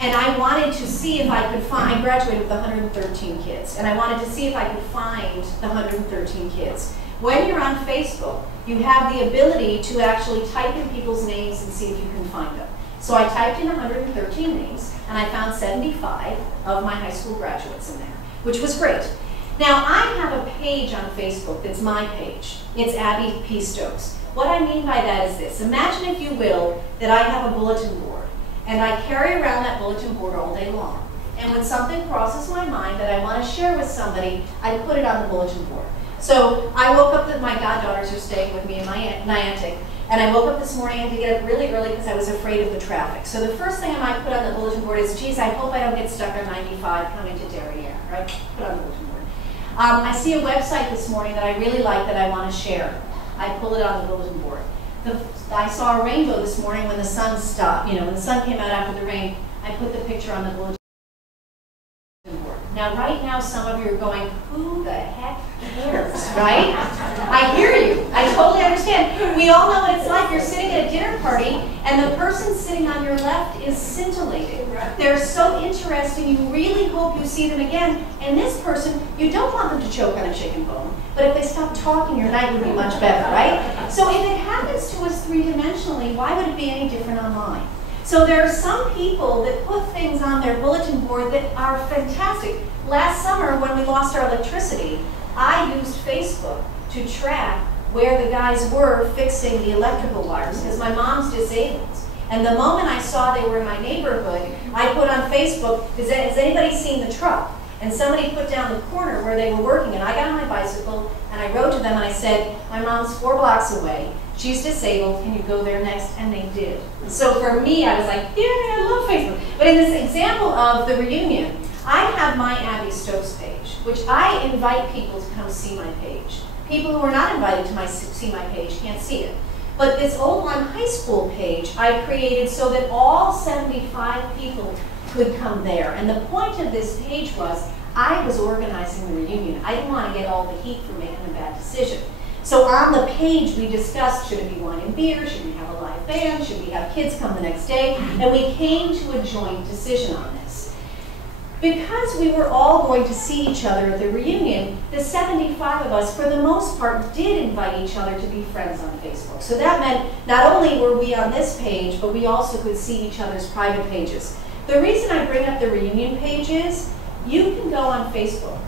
And I wanted to see if I could find, I graduated with 113 kids, and I wanted to see if I could find the 113 kids. When you're on Facebook, you have the ability to actually type in people's names and see if you can find them. So I typed in 113 names, and I found 75 of my high school graduates in there, which was great. Now, I have a page on Facebook that's my page. It's Abby P. Stokes. What I mean by that is this. Imagine, if you will, that I have a bulletin board, and I carry around that bulletin board all day long. And when something crosses my mind that I want to share with somebody, I put it on the bulletin board. So I woke up, my goddaughters are staying with me in Niantic, and I woke up this morning and had to get up really early because I was afraid of the traffic. So the first thing I might put on the bulletin board is, geez, I hope I don't get stuck on 95 coming to Darien, right? Put on the bulletin board. I see a website this morning that I really like that I want to share. I pull it on the bulletin board. I saw a rainbow this morning when the sun stopped. You know, when the sun came out after the rain, I put the picture on the bulletin board. Now, right now, some of you are going, who the heck cares, right? I hear you. I totally understand. We all know what it's like. You're sitting at a dinner party, and the person sitting on your left is scintillating. They're so interesting. You really hope you see them again. And this person, you don't want them to choke on a chicken bone. But if they stop talking, your night would be much better, right? So if it happens to us three-dimensionally, why would it be any different online? So there are some people that put things on their bulletin board that are fantastic. Last summer, when we lost our electricity, I used Facebook to track where the guys were fixing the electrical wires, because my mom's disabled. And the moment I saw they were in my neighborhood, I put on Facebook, has anybody seen the truck? And somebody put down the corner where they were working, and I got on my bicycle, and I wrote to them, and I said, my mom's 4 blocks away. She's disabled. Can you go there next? And they did. So for me, I was like, yeah, I love Facebook. But in this example of the reunion, I have my Abby Stokes page, which I invite people to come see my page. People who are not invited to see my page can't see it. But this Old Line High School page I created so that all 75 people could come there. And the point of this page was, I was organizing the reunion. I didn't want to get all the heat for making a bad decision. So on the page we discussed, should it be wine and beer, should we have a live band, should we have kids come the next day, and we came to a joint decision on this. Because we were all going to see each other at the reunion, the 75 of us, for the most part, did invite each other to be friends on Facebook. So that meant not only were we on this page, but we also could see each other's private pages. The reason I bring up the reunion page is, you can go on Facebook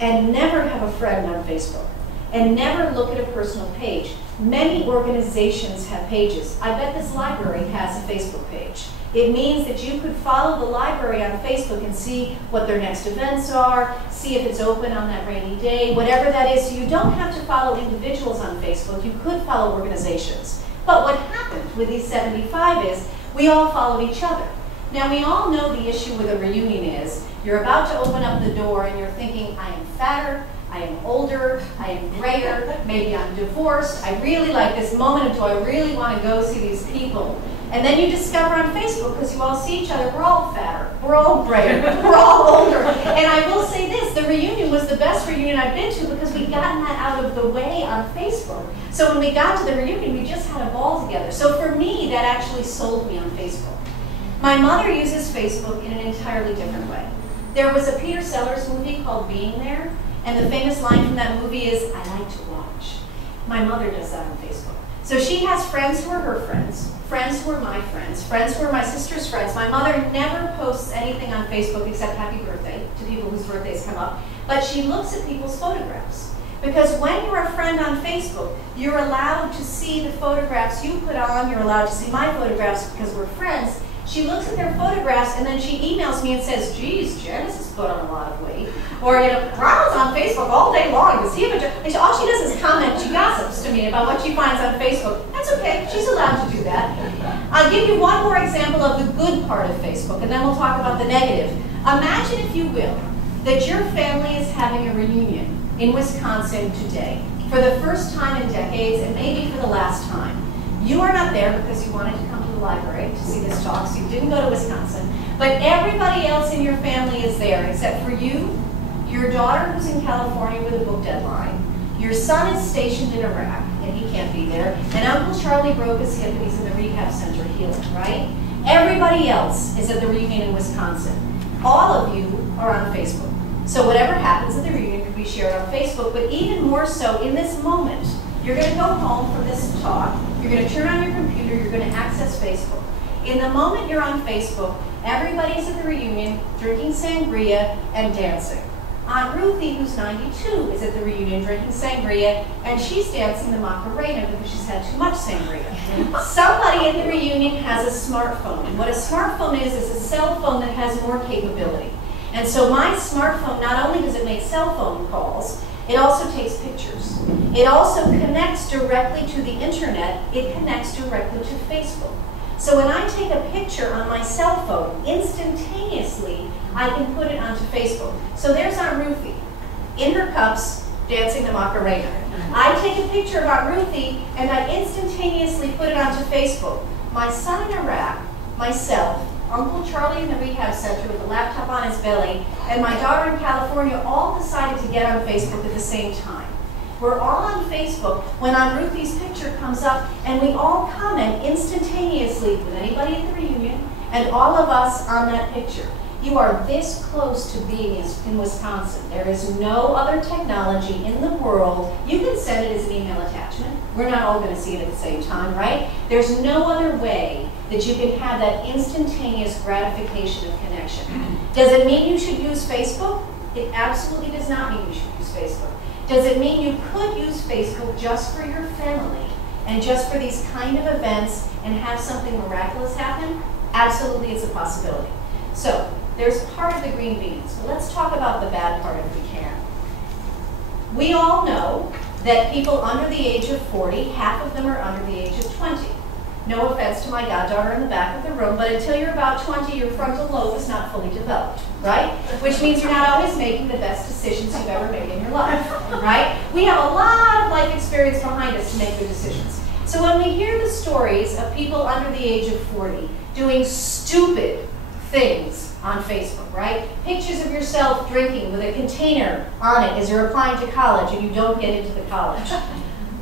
and never have a friend on Facebook, and never look at a personal page. Many organizations have pages. I bet this library has a Facebook page. It means that you could follow the library on Facebook and see what their next events are, see if it's open on that rainy day, whatever that is. So you don't have to follow individuals on Facebook. You could follow organizations. But what happened with these 75 is we all followed each other. Now, we all know the issue with a reunion is you're about to open up the door and you're thinking, I am fatter, I am older, I am grayer, maybe I'm divorced, I really like this moment of joy, I really want to go see these people. And then you discover on Facebook, because you all see each other, we're all fatter, we're all grayer, we're all older. And I will say this, the reunion was the best reunion I've been to because we'd gotten that out of the way on Facebook. So when we got to the reunion, we just had a ball together. So for me, that actually sold me on Facebook. My mother uses Facebook in an entirely different way. There was a Peter Sellers movie called Being There, and the famous line from that movie is, I like to watch. My mother does that on Facebook. So she has friends who are her friends, friends who are my friends, friends who are my sister's friends. My mother never posts anything on Facebook except happy birthday to people whose birthdays come up, but she looks at people's photographs. Because when you're a friend on Facebook, you're allowed to see the photographs you put on, you're allowed to see my photographs because we're friends. She looks at their photographs and then she emails me and says, geez, Janice has put on a lot of weight. Or, you know, Ronald's on Facebook all day long. Does he have a job? And all she does is comment. She gossips to me about what she finds on Facebook. That's okay. She's allowed to do that. I'll give you one more example of the good part of Facebook, and then we'll talk about the negative. Imagine, if you will, that your family is having a reunion in Wisconsin today for the first time in decades and maybe for the last time. You are not there because you wanted to come to the library to see this talk, so you didn't go to Wisconsin. But everybody else in your family is there except for you, your daughter who's in California with a book deadline, your son is stationed in Iraq and he can't be there, and Uncle Charlie broke his hip and he's in the rehab center healing, right? Everybody else is at the reunion in Wisconsin. All of you are on Facebook. So whatever happens at the reunion can be shared on Facebook, but even more so in this moment, you're going to go home from this talk, you're going to turn on your computer, you're going to access Facebook. In the moment you're on Facebook, everybody's at the reunion drinking sangria and dancing. Aunt Ruthie, who's 92, is at the reunion drinking sangria, and she's dancing the Macarena because she's had too much sangria. Somebody in the reunion has a smartphone, and what a smartphone is a cell phone that has more capability. And so my smartphone, not only does it make cell phone calls, it also takes pictures. It also connects directly to the internet. It connects directly to Facebook. So when I take a picture on my cell phone, instantaneously, I can put it onto Facebook. So there's Aunt Ruthie, in her cups, dancing the Macarena. I take a picture of Aunt Ruthie, and I instantaneously put it onto Facebook. My son in Iraq, myself, Uncle Charlie in the rehab center with a laptop on his belly, and my daughter in California all decided to get on Facebook at the same time. We're all on Facebook when Aunt Ruthie's picture comes up, and we all comment instantaneously with anybody at the reunion and all of us on that picture. You are this close to being in Wisconsin. There is no other technology in the world. You can send it as an email attachment. We're not all going to see it at the same time, right? There's no other way that you can have that instantaneous gratification of connection. Does it mean you should use Facebook? It absolutely does not mean you should use Facebook. Does it mean you could use Facebook just for your family and just for these kind of events and have something miraculous happen? Absolutely, it's a possibility. So, there's part of the green beans, but let's talk about the bad part if we can. We all know that people under the age of 40, half of them are under the age of 20. No offense to my goddaughter in the back of the room, but until you're about 20, your frontal lobe is not fully developed, right? Which means you're not always making the best decisions you've ever made in your life, right? We have a lot of life experience behind us to make good decisions. So when we hear the stories of people under the age of 40 doing stupid things on Facebook, right? Pictures of yourself drinking with a container on it as you're applying to college and you don't get into the college.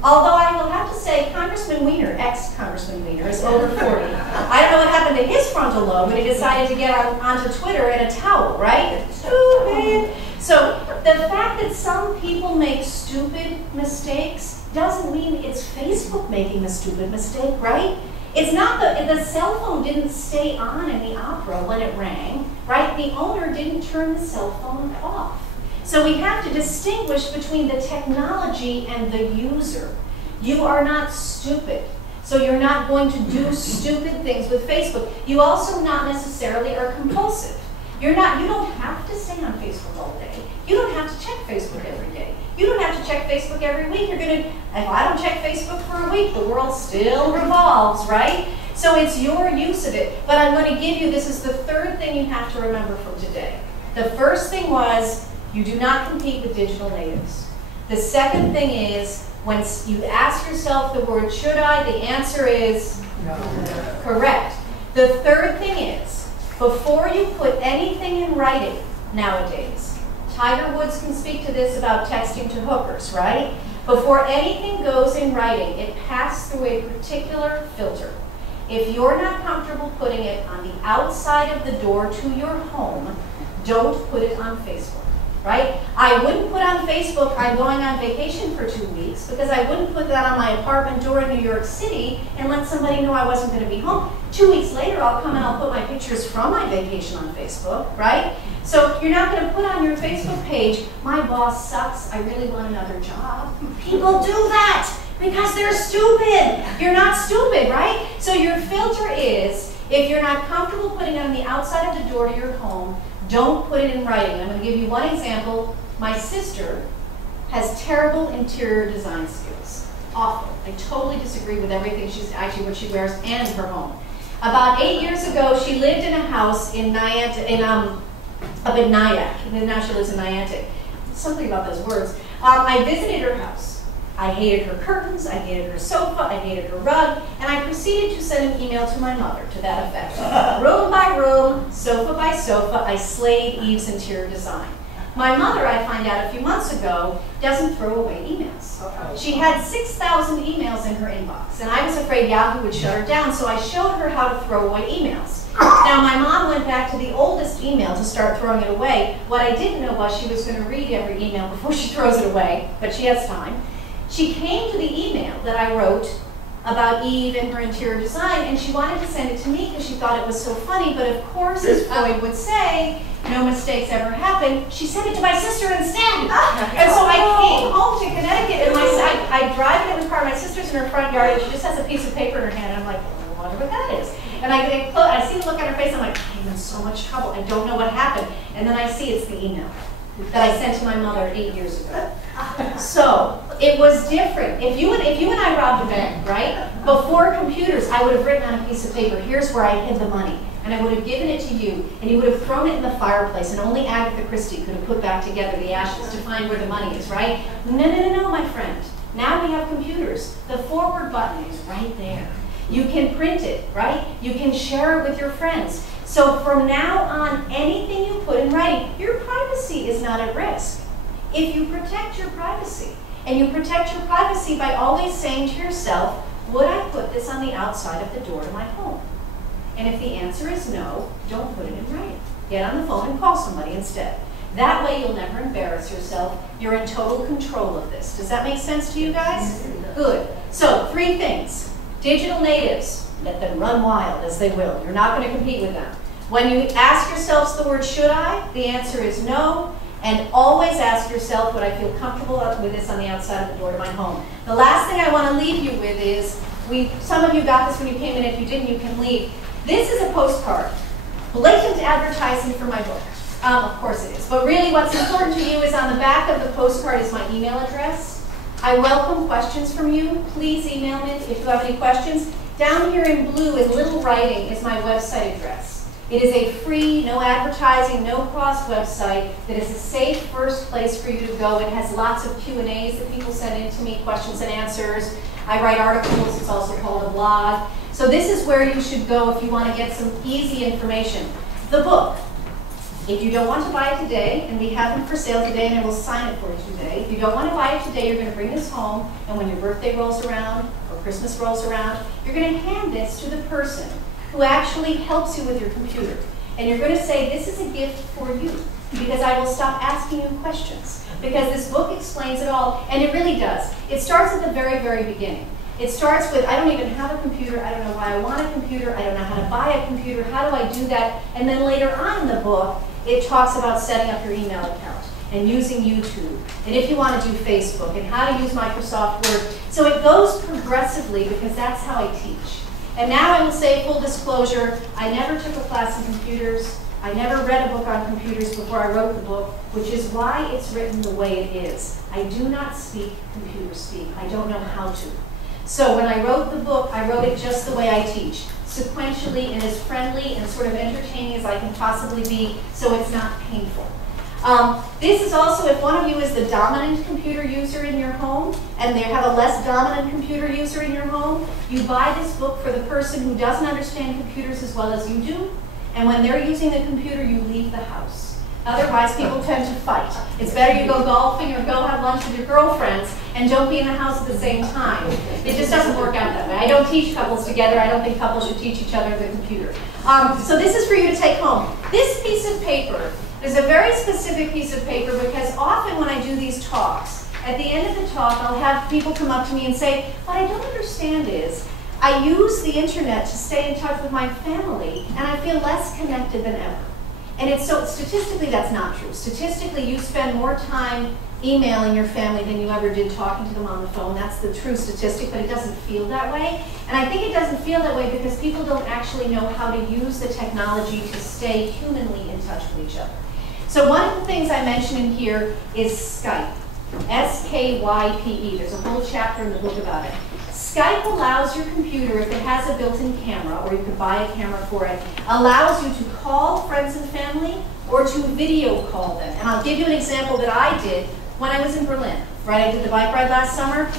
Although I will have to say, Congressman Weiner, ex-Congressman Weiner, is over 40. I don't know what happened to his frontal lobe, but he decided to get onto Twitter in a towel, right? Stupid. So the fact that some people make stupid mistakes doesn't mean it's Facebook making the stupid mistake, right? It's not the cell phone didn't stay on in the opera when it rang, right? The owner didn't turn the cell phone off. So we have to distinguish between the technology and the user. You are not stupid. So you're not going to do stupid things with Facebook. You also not necessarily are compulsive. You don't have to stay on Facebook all day. You don't have to check Facebook every day. You don't have to check Facebook every week. If I don't check Facebook for a week, the world still revolves, right? So it's your use of it. But I'm going to give you, this is the third thing you have to remember from today. The first thing was, you do not compete with digital natives. The second thing is, when you ask yourself the word, should I? The answer is no. Correct. The third thing is, before you put anything in writing nowadays, Tiger Woods can speak to this about texting to hookers, right? Before anything goes in writing, it passes through a particular filter. If you're not comfortable putting it on the outside of the door to your home, don't put it on Facebook. Right? I wouldn't put on Facebook, I'm going on vacation for 2 weeks, because I wouldn't put that on my apartment door in New York City and let somebody know I wasn't going to be home. 2 weeks later, I'll come and I'll put my pictures from my vacation on Facebook, right? So you're not going to put on your Facebook page, my boss sucks, I really want another job. People do that because they're stupid. You're not stupid, right? So your filter is, if you're not comfortable putting it on the outside of the door to your home, don't put it in writing. I'm going to give you one example. My sister has terrible interior design skills. Awful. I totally disagree with everything what she wears and her home. About 8 years ago, she lived in a house in up in Nyack. And now she lives in Niantic. Something about those words. I visited her house. I hated her curtains, I hated her sofa, I hated her rug, and I proceeded to send an email to my mother to that effect. Room by room, sofa by sofa, I slayed Eve's interior design. My mother, I find out a few months ago, doesn't throw away emails. She had 6,000 emails in her inbox, and I was afraid Yahoo would shut her down, so I showed her how to throw away emails. Now, my mom went back to the oldest email to start throwing it away. What I didn't know was she was going to read every email before she throws it away, but she has time. She came to the email that I wrote about Eve and her interior design, and she wanted to send it to me because she thought it was so funny, but of course, as Freud would say, no mistakes ever happen. She sent it to my sister instead. And so I came home to Connecticut, and I drive it in the car. My sister's in her front yard, and she just has a piece of paper in her hand, and I'm like, I wonder what that is. And I see the look on her face, I'm like, I'm in so much trouble. I don't know what happened. And then I see it's the email that I sent to my mother 8 years ago. So it was different. If you and I robbed a bank, right? Before computers, I would have written on a piece of paper, here's where I hid the money. And I would have given it to you, and you would have thrown it in the fireplace, and only Agatha Christie could have put back together the ashes to find where the money is, right? No, my friend. Now we have computers. The forward button is right there. You can print it, right? You can share it with your friends. So from now on, anything you put in writing, your privacy is not at risk. If you protect your privacy, and you protect your privacy by always saying to yourself, would I put this on the outside of the door to my home? And if the answer is no, don't put it in writing. Get on the phone and call somebody instead. That way you'll never embarrass yourself. You're in total control of this. Does that make sense to you guys? Good. So 3 things. Digital natives, let them run wild as they will. You're not going to compete with them. When you ask yourselves the word should I, the answer is no. And always ask yourself, would I feel comfortable with this on the outside of the door to my home? The last thing I want to leave you with is, some of you got this when you came in. If you didn't, you can leave. This is a postcard. Blatant advertising for my book. Of course it is. But really what's important to you is on the back of the postcard is my email address. I welcome questions from you. Please email me if you have any questions. Down here in blue in little writing is my website address. It is a free, no advertising, no cost website that is a safe first place for you to go. It has lots of Q&As that people send in to me, questions and answers. I write articles. It's also called a blog. So this is where you should go if you want to get some easy information. The book. If you don't want to buy it today, and we have them for sale today, and I will sign it for you today. If you don't want to buy it today, you're going to bring this home, and when your birthday rolls around, or Christmas rolls around, you're going to hand this to the person who actually helps you with your computer. And you're going to say, this is a gift for you, because I will stop asking you questions. Because this book explains it all, and it really does. It starts at the very, very beginning. It starts with, I don't even have a computer, I don't know why I want a computer, I don't know how to buy a computer, how do I do that? And then later on in the book, it talks about setting up your email account and using YouTube, and if you want to do Facebook, and how to use Microsoft Word. So it goes progressively because that's how I teach. And now I will say, full disclosure, I never took a class in computers. I never read a book on computers before I wrote the book, which is why it's written the way it is. I do not speak computer speak. I don't know how to. So when I wrote the book, I wrote it just the way I teach, sequentially and as friendly and sort of entertaining as I can possibly be, so it's not painful. This is also, if one of you is the dominant computer user in your home, and they have a less dominant computer user in your home, you buy this book for the person who doesn't understand computers as well as you do, and when they're using the computer, you leave the house. Otherwise, people tend to fight. It's better you go golfing or go have lunch with your girlfriends and don't be in the house at the same time. It just doesn't work out that way. I don't teach couples together. I don't think couples should teach each other the computer. So this is for you to take home. This piece of paper is a very specific piece of paper because often when I do these talks, at the end of the talk, I'll have people come up to me and say, what I don't understand is, I use the internet to stay in touch with my family and I feel less connected than ever. And it's so, statistically, that's not true. Statistically, you spend more time emailing your family than you ever did talking to them on the phone. That's the true statistic, but it doesn't feel that way. And I think it doesn't feel that way because people don't actually know how to use the technology to stay humanly in touch with each other. So one of the things I mention in here is Skype. S-K-Y-P-E. There's a whole chapter in the book about it. Skype allows your computer, if it has a built-in camera, or you could buy a camera for it, allows you to call friends and family or to video call them. And I'll give you an example that I did when I was in Berlin. Right, I did the bike ride last summer.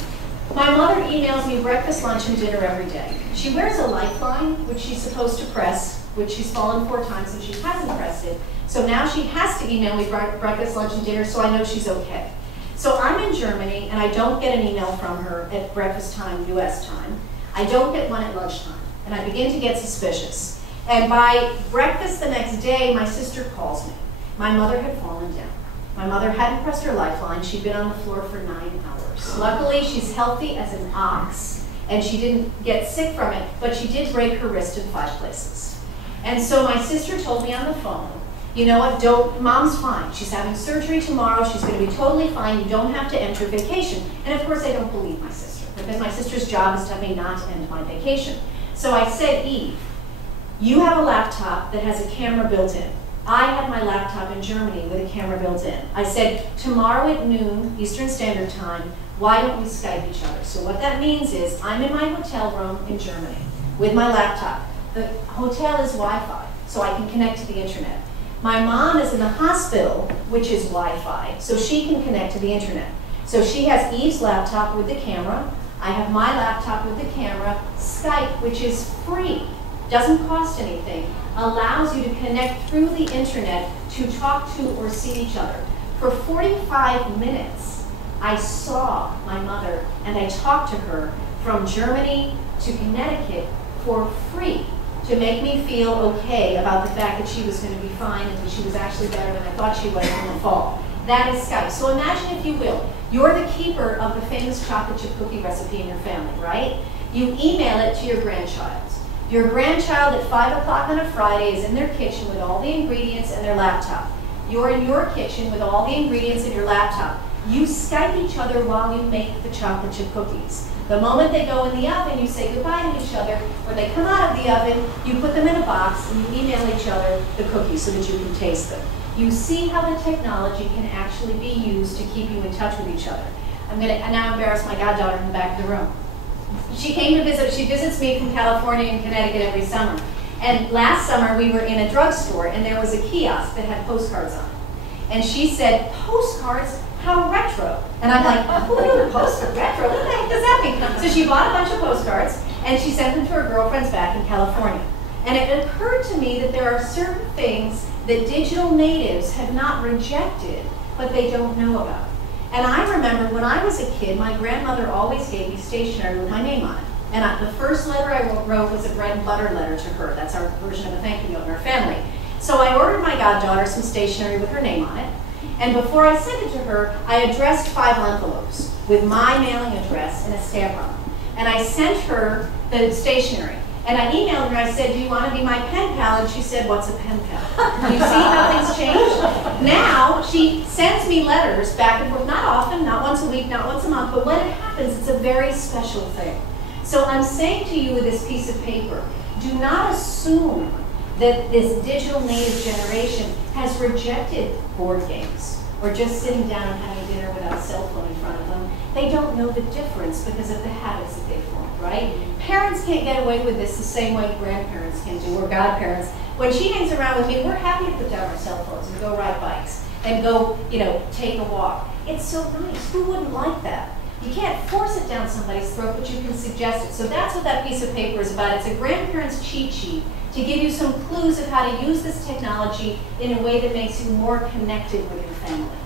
My mother emails me breakfast, lunch, and dinner every day. She wears a lifeline, which she's supposed to press, which she's fallen 4 times and she hasn't pressed it. So now she has to email me breakfast, lunch, and dinner so I know she's okay. So I'm in Germany, and I don't get an email from her at breakfast time, US time. I don't get one at lunchtime, and I begin to get suspicious. And by breakfast the next day, my sister calls me. My mother had fallen down. My mother hadn't pressed her lifeline. She'd been on the floor for 9 hours. Luckily, she's healthy as an ox, and she didn't get sick from it, but she did break her wrist in 5 places. And so my sister told me on the phone, you know what, Mom's fine. She's having surgery tomorrow. She's going to be totally fine. You don't have to enter vacation. And of course, I don't believe my sister, because my sister's job is to have me not end my vacation. So I said, Eve, you have a laptop that has a camera built in. I have my laptop in Germany with a camera built in. I said, tomorrow at noon, Eastern Standard Time, why don't we Skype each other? So what that means is I'm in my hotel room in Germany with my laptop. The hotel is Wi-Fi, so I can connect to the internet. My mom is in the hospital, which is Wi-Fi, so she can connect to the internet. So she has Eve's laptop with the camera. I have my laptop with the camera. Skype, which is free, doesn't cost anything, allows you to connect through the internet to talk to or see each other. For 45 minutes, I saw my mother and I talked to her from Germany to Connecticut for free to make me feel okay about the fact that she was going to be fine and that she was actually better than I thought she was in the fall. That is Skype. So imagine, if you will, you're the keeper of the famous chocolate chip cookie recipe in your family, right? You email it to your grandchild. Your grandchild at 5 o'clock on a Friday is in their kitchen with all the ingredients and their laptop. You're in your kitchen with all the ingredients in your laptop. You Skype each other while you make the chocolate chip cookies. The moment they go in the oven, you say goodbye to each other. When they come out of the oven, you put them in a box and you email each other the cookies so that you can taste them. You see how the technology can actually be used to keep you in touch with each other. I'm going to now embarrass my goddaughter in the back of the room. She came to visit, she visits me from California and Connecticut every summer. And last summer we were in a drugstore and there was a kiosk that had postcards on it. And she said, postcards? How retro. And I'm like, oh, what are postcards? Retro? What the heck does that mean? So she bought a bunch of postcards and she sent them to her girlfriends back in California. And it occurred to me that there are certain things that digital natives have not rejected, but they don't know about. And I remember when I was a kid, my grandmother always gave me stationery with my name on it. And the first letter I wrote was a bread and butter letter to her. That's our version of a thank you note in our family. So I ordered my goddaughter some stationery with her name on it. And before I sent it to her, I addressed 5 envelopes with my mailing address and a stamp on them. And I sent her the stationery. And I emailed her, I said, do you want to be my pen pal? And she said, what's a pen pal? You see how things change? Now, she sends me letters back and forth, not often, not once a week, not once a month, but when it happens, it's a very special thing. So I'm saying to you with this piece of paper, do not assume that this digital native generation has rejected board games or just sitting down and having dinner without a cell phone in front of them. They don't know the difference because of the habits that they formed, right? Parents can't get away with this the same way grandparents can do, or godparents. When she hangs around with me, we're happy to put down our cell phones and go ride bikes and go, take a walk. It's so nice. Who wouldn't like that? You can't force it down somebody's throat, but you can suggest it. So that's what that piece of paper is about. It's a grandparent's cheat sheet to give you some clues of how to use this technology in a way that makes you more connected with your family.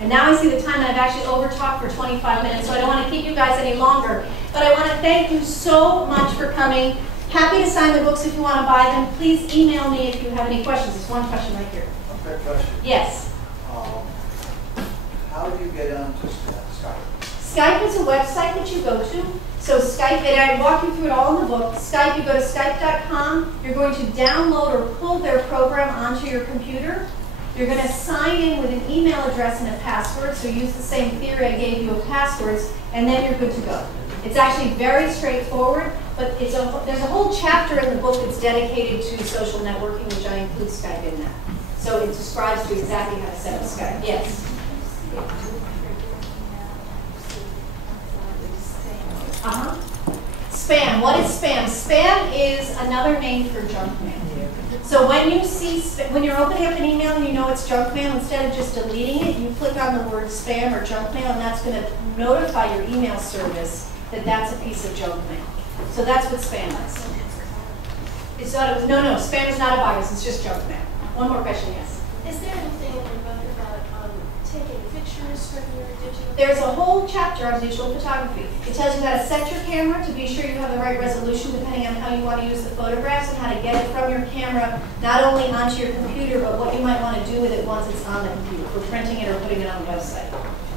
And now I see the time, and I've actually over-talked for 25 minutes, so I don't want to keep you guys any longer. But I want to thank you so much for coming. Happy to sign the books if you want to buy them. Please email me if you have any questions. There's one question right here. Okay, question. Yes. How do you get onto Skype? Skype is a website that you go to. So Skype, and I walk you through it all in the book. Skype, you go to Skype.com. You're going to download or pull their program onto your computer. You're going to sign in with an email address and a password. So use the same theory I gave you of passwords, and then you're good to go. It's actually very straightforward, but there's a whole chapter in the book that's dedicated to social networking, which I include Skype in that. So it describes to you exactly how to set up Skype. Yes. Spam. What is spam? Spam is another name for junk mail. So when you're opening up an email and you know it's junk mail, instead of just deleting it, you click on the word spam or junk mail, and that's going to notify your email service that that's a piece of junk mail. So that's what spam is. It's not no, spam is not a virus. It's just junk mail. One more question, yes. Is there anything in the book about taking pictures from your digital? There's a whole chapter on digital photography. It tells you how to set your camera to be sure you have the right resolution depending on how you want to use the photographs, and how to get it from your camera not only onto your computer, but what you might want to do with it once it's on the computer, for printing it or putting it on the website.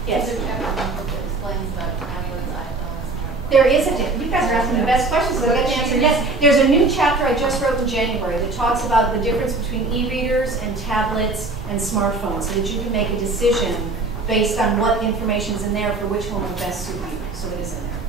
Yes? Is there a book that explains about Android's iPhones? There is you guys are asking the best questions, so I get to answer yes. There's a new chapter I just wrote in January that talks about the difference between e-readers and tablets and smartphones, so that you can make a decision based on what information is in there for which one will best suit you. So it is in there.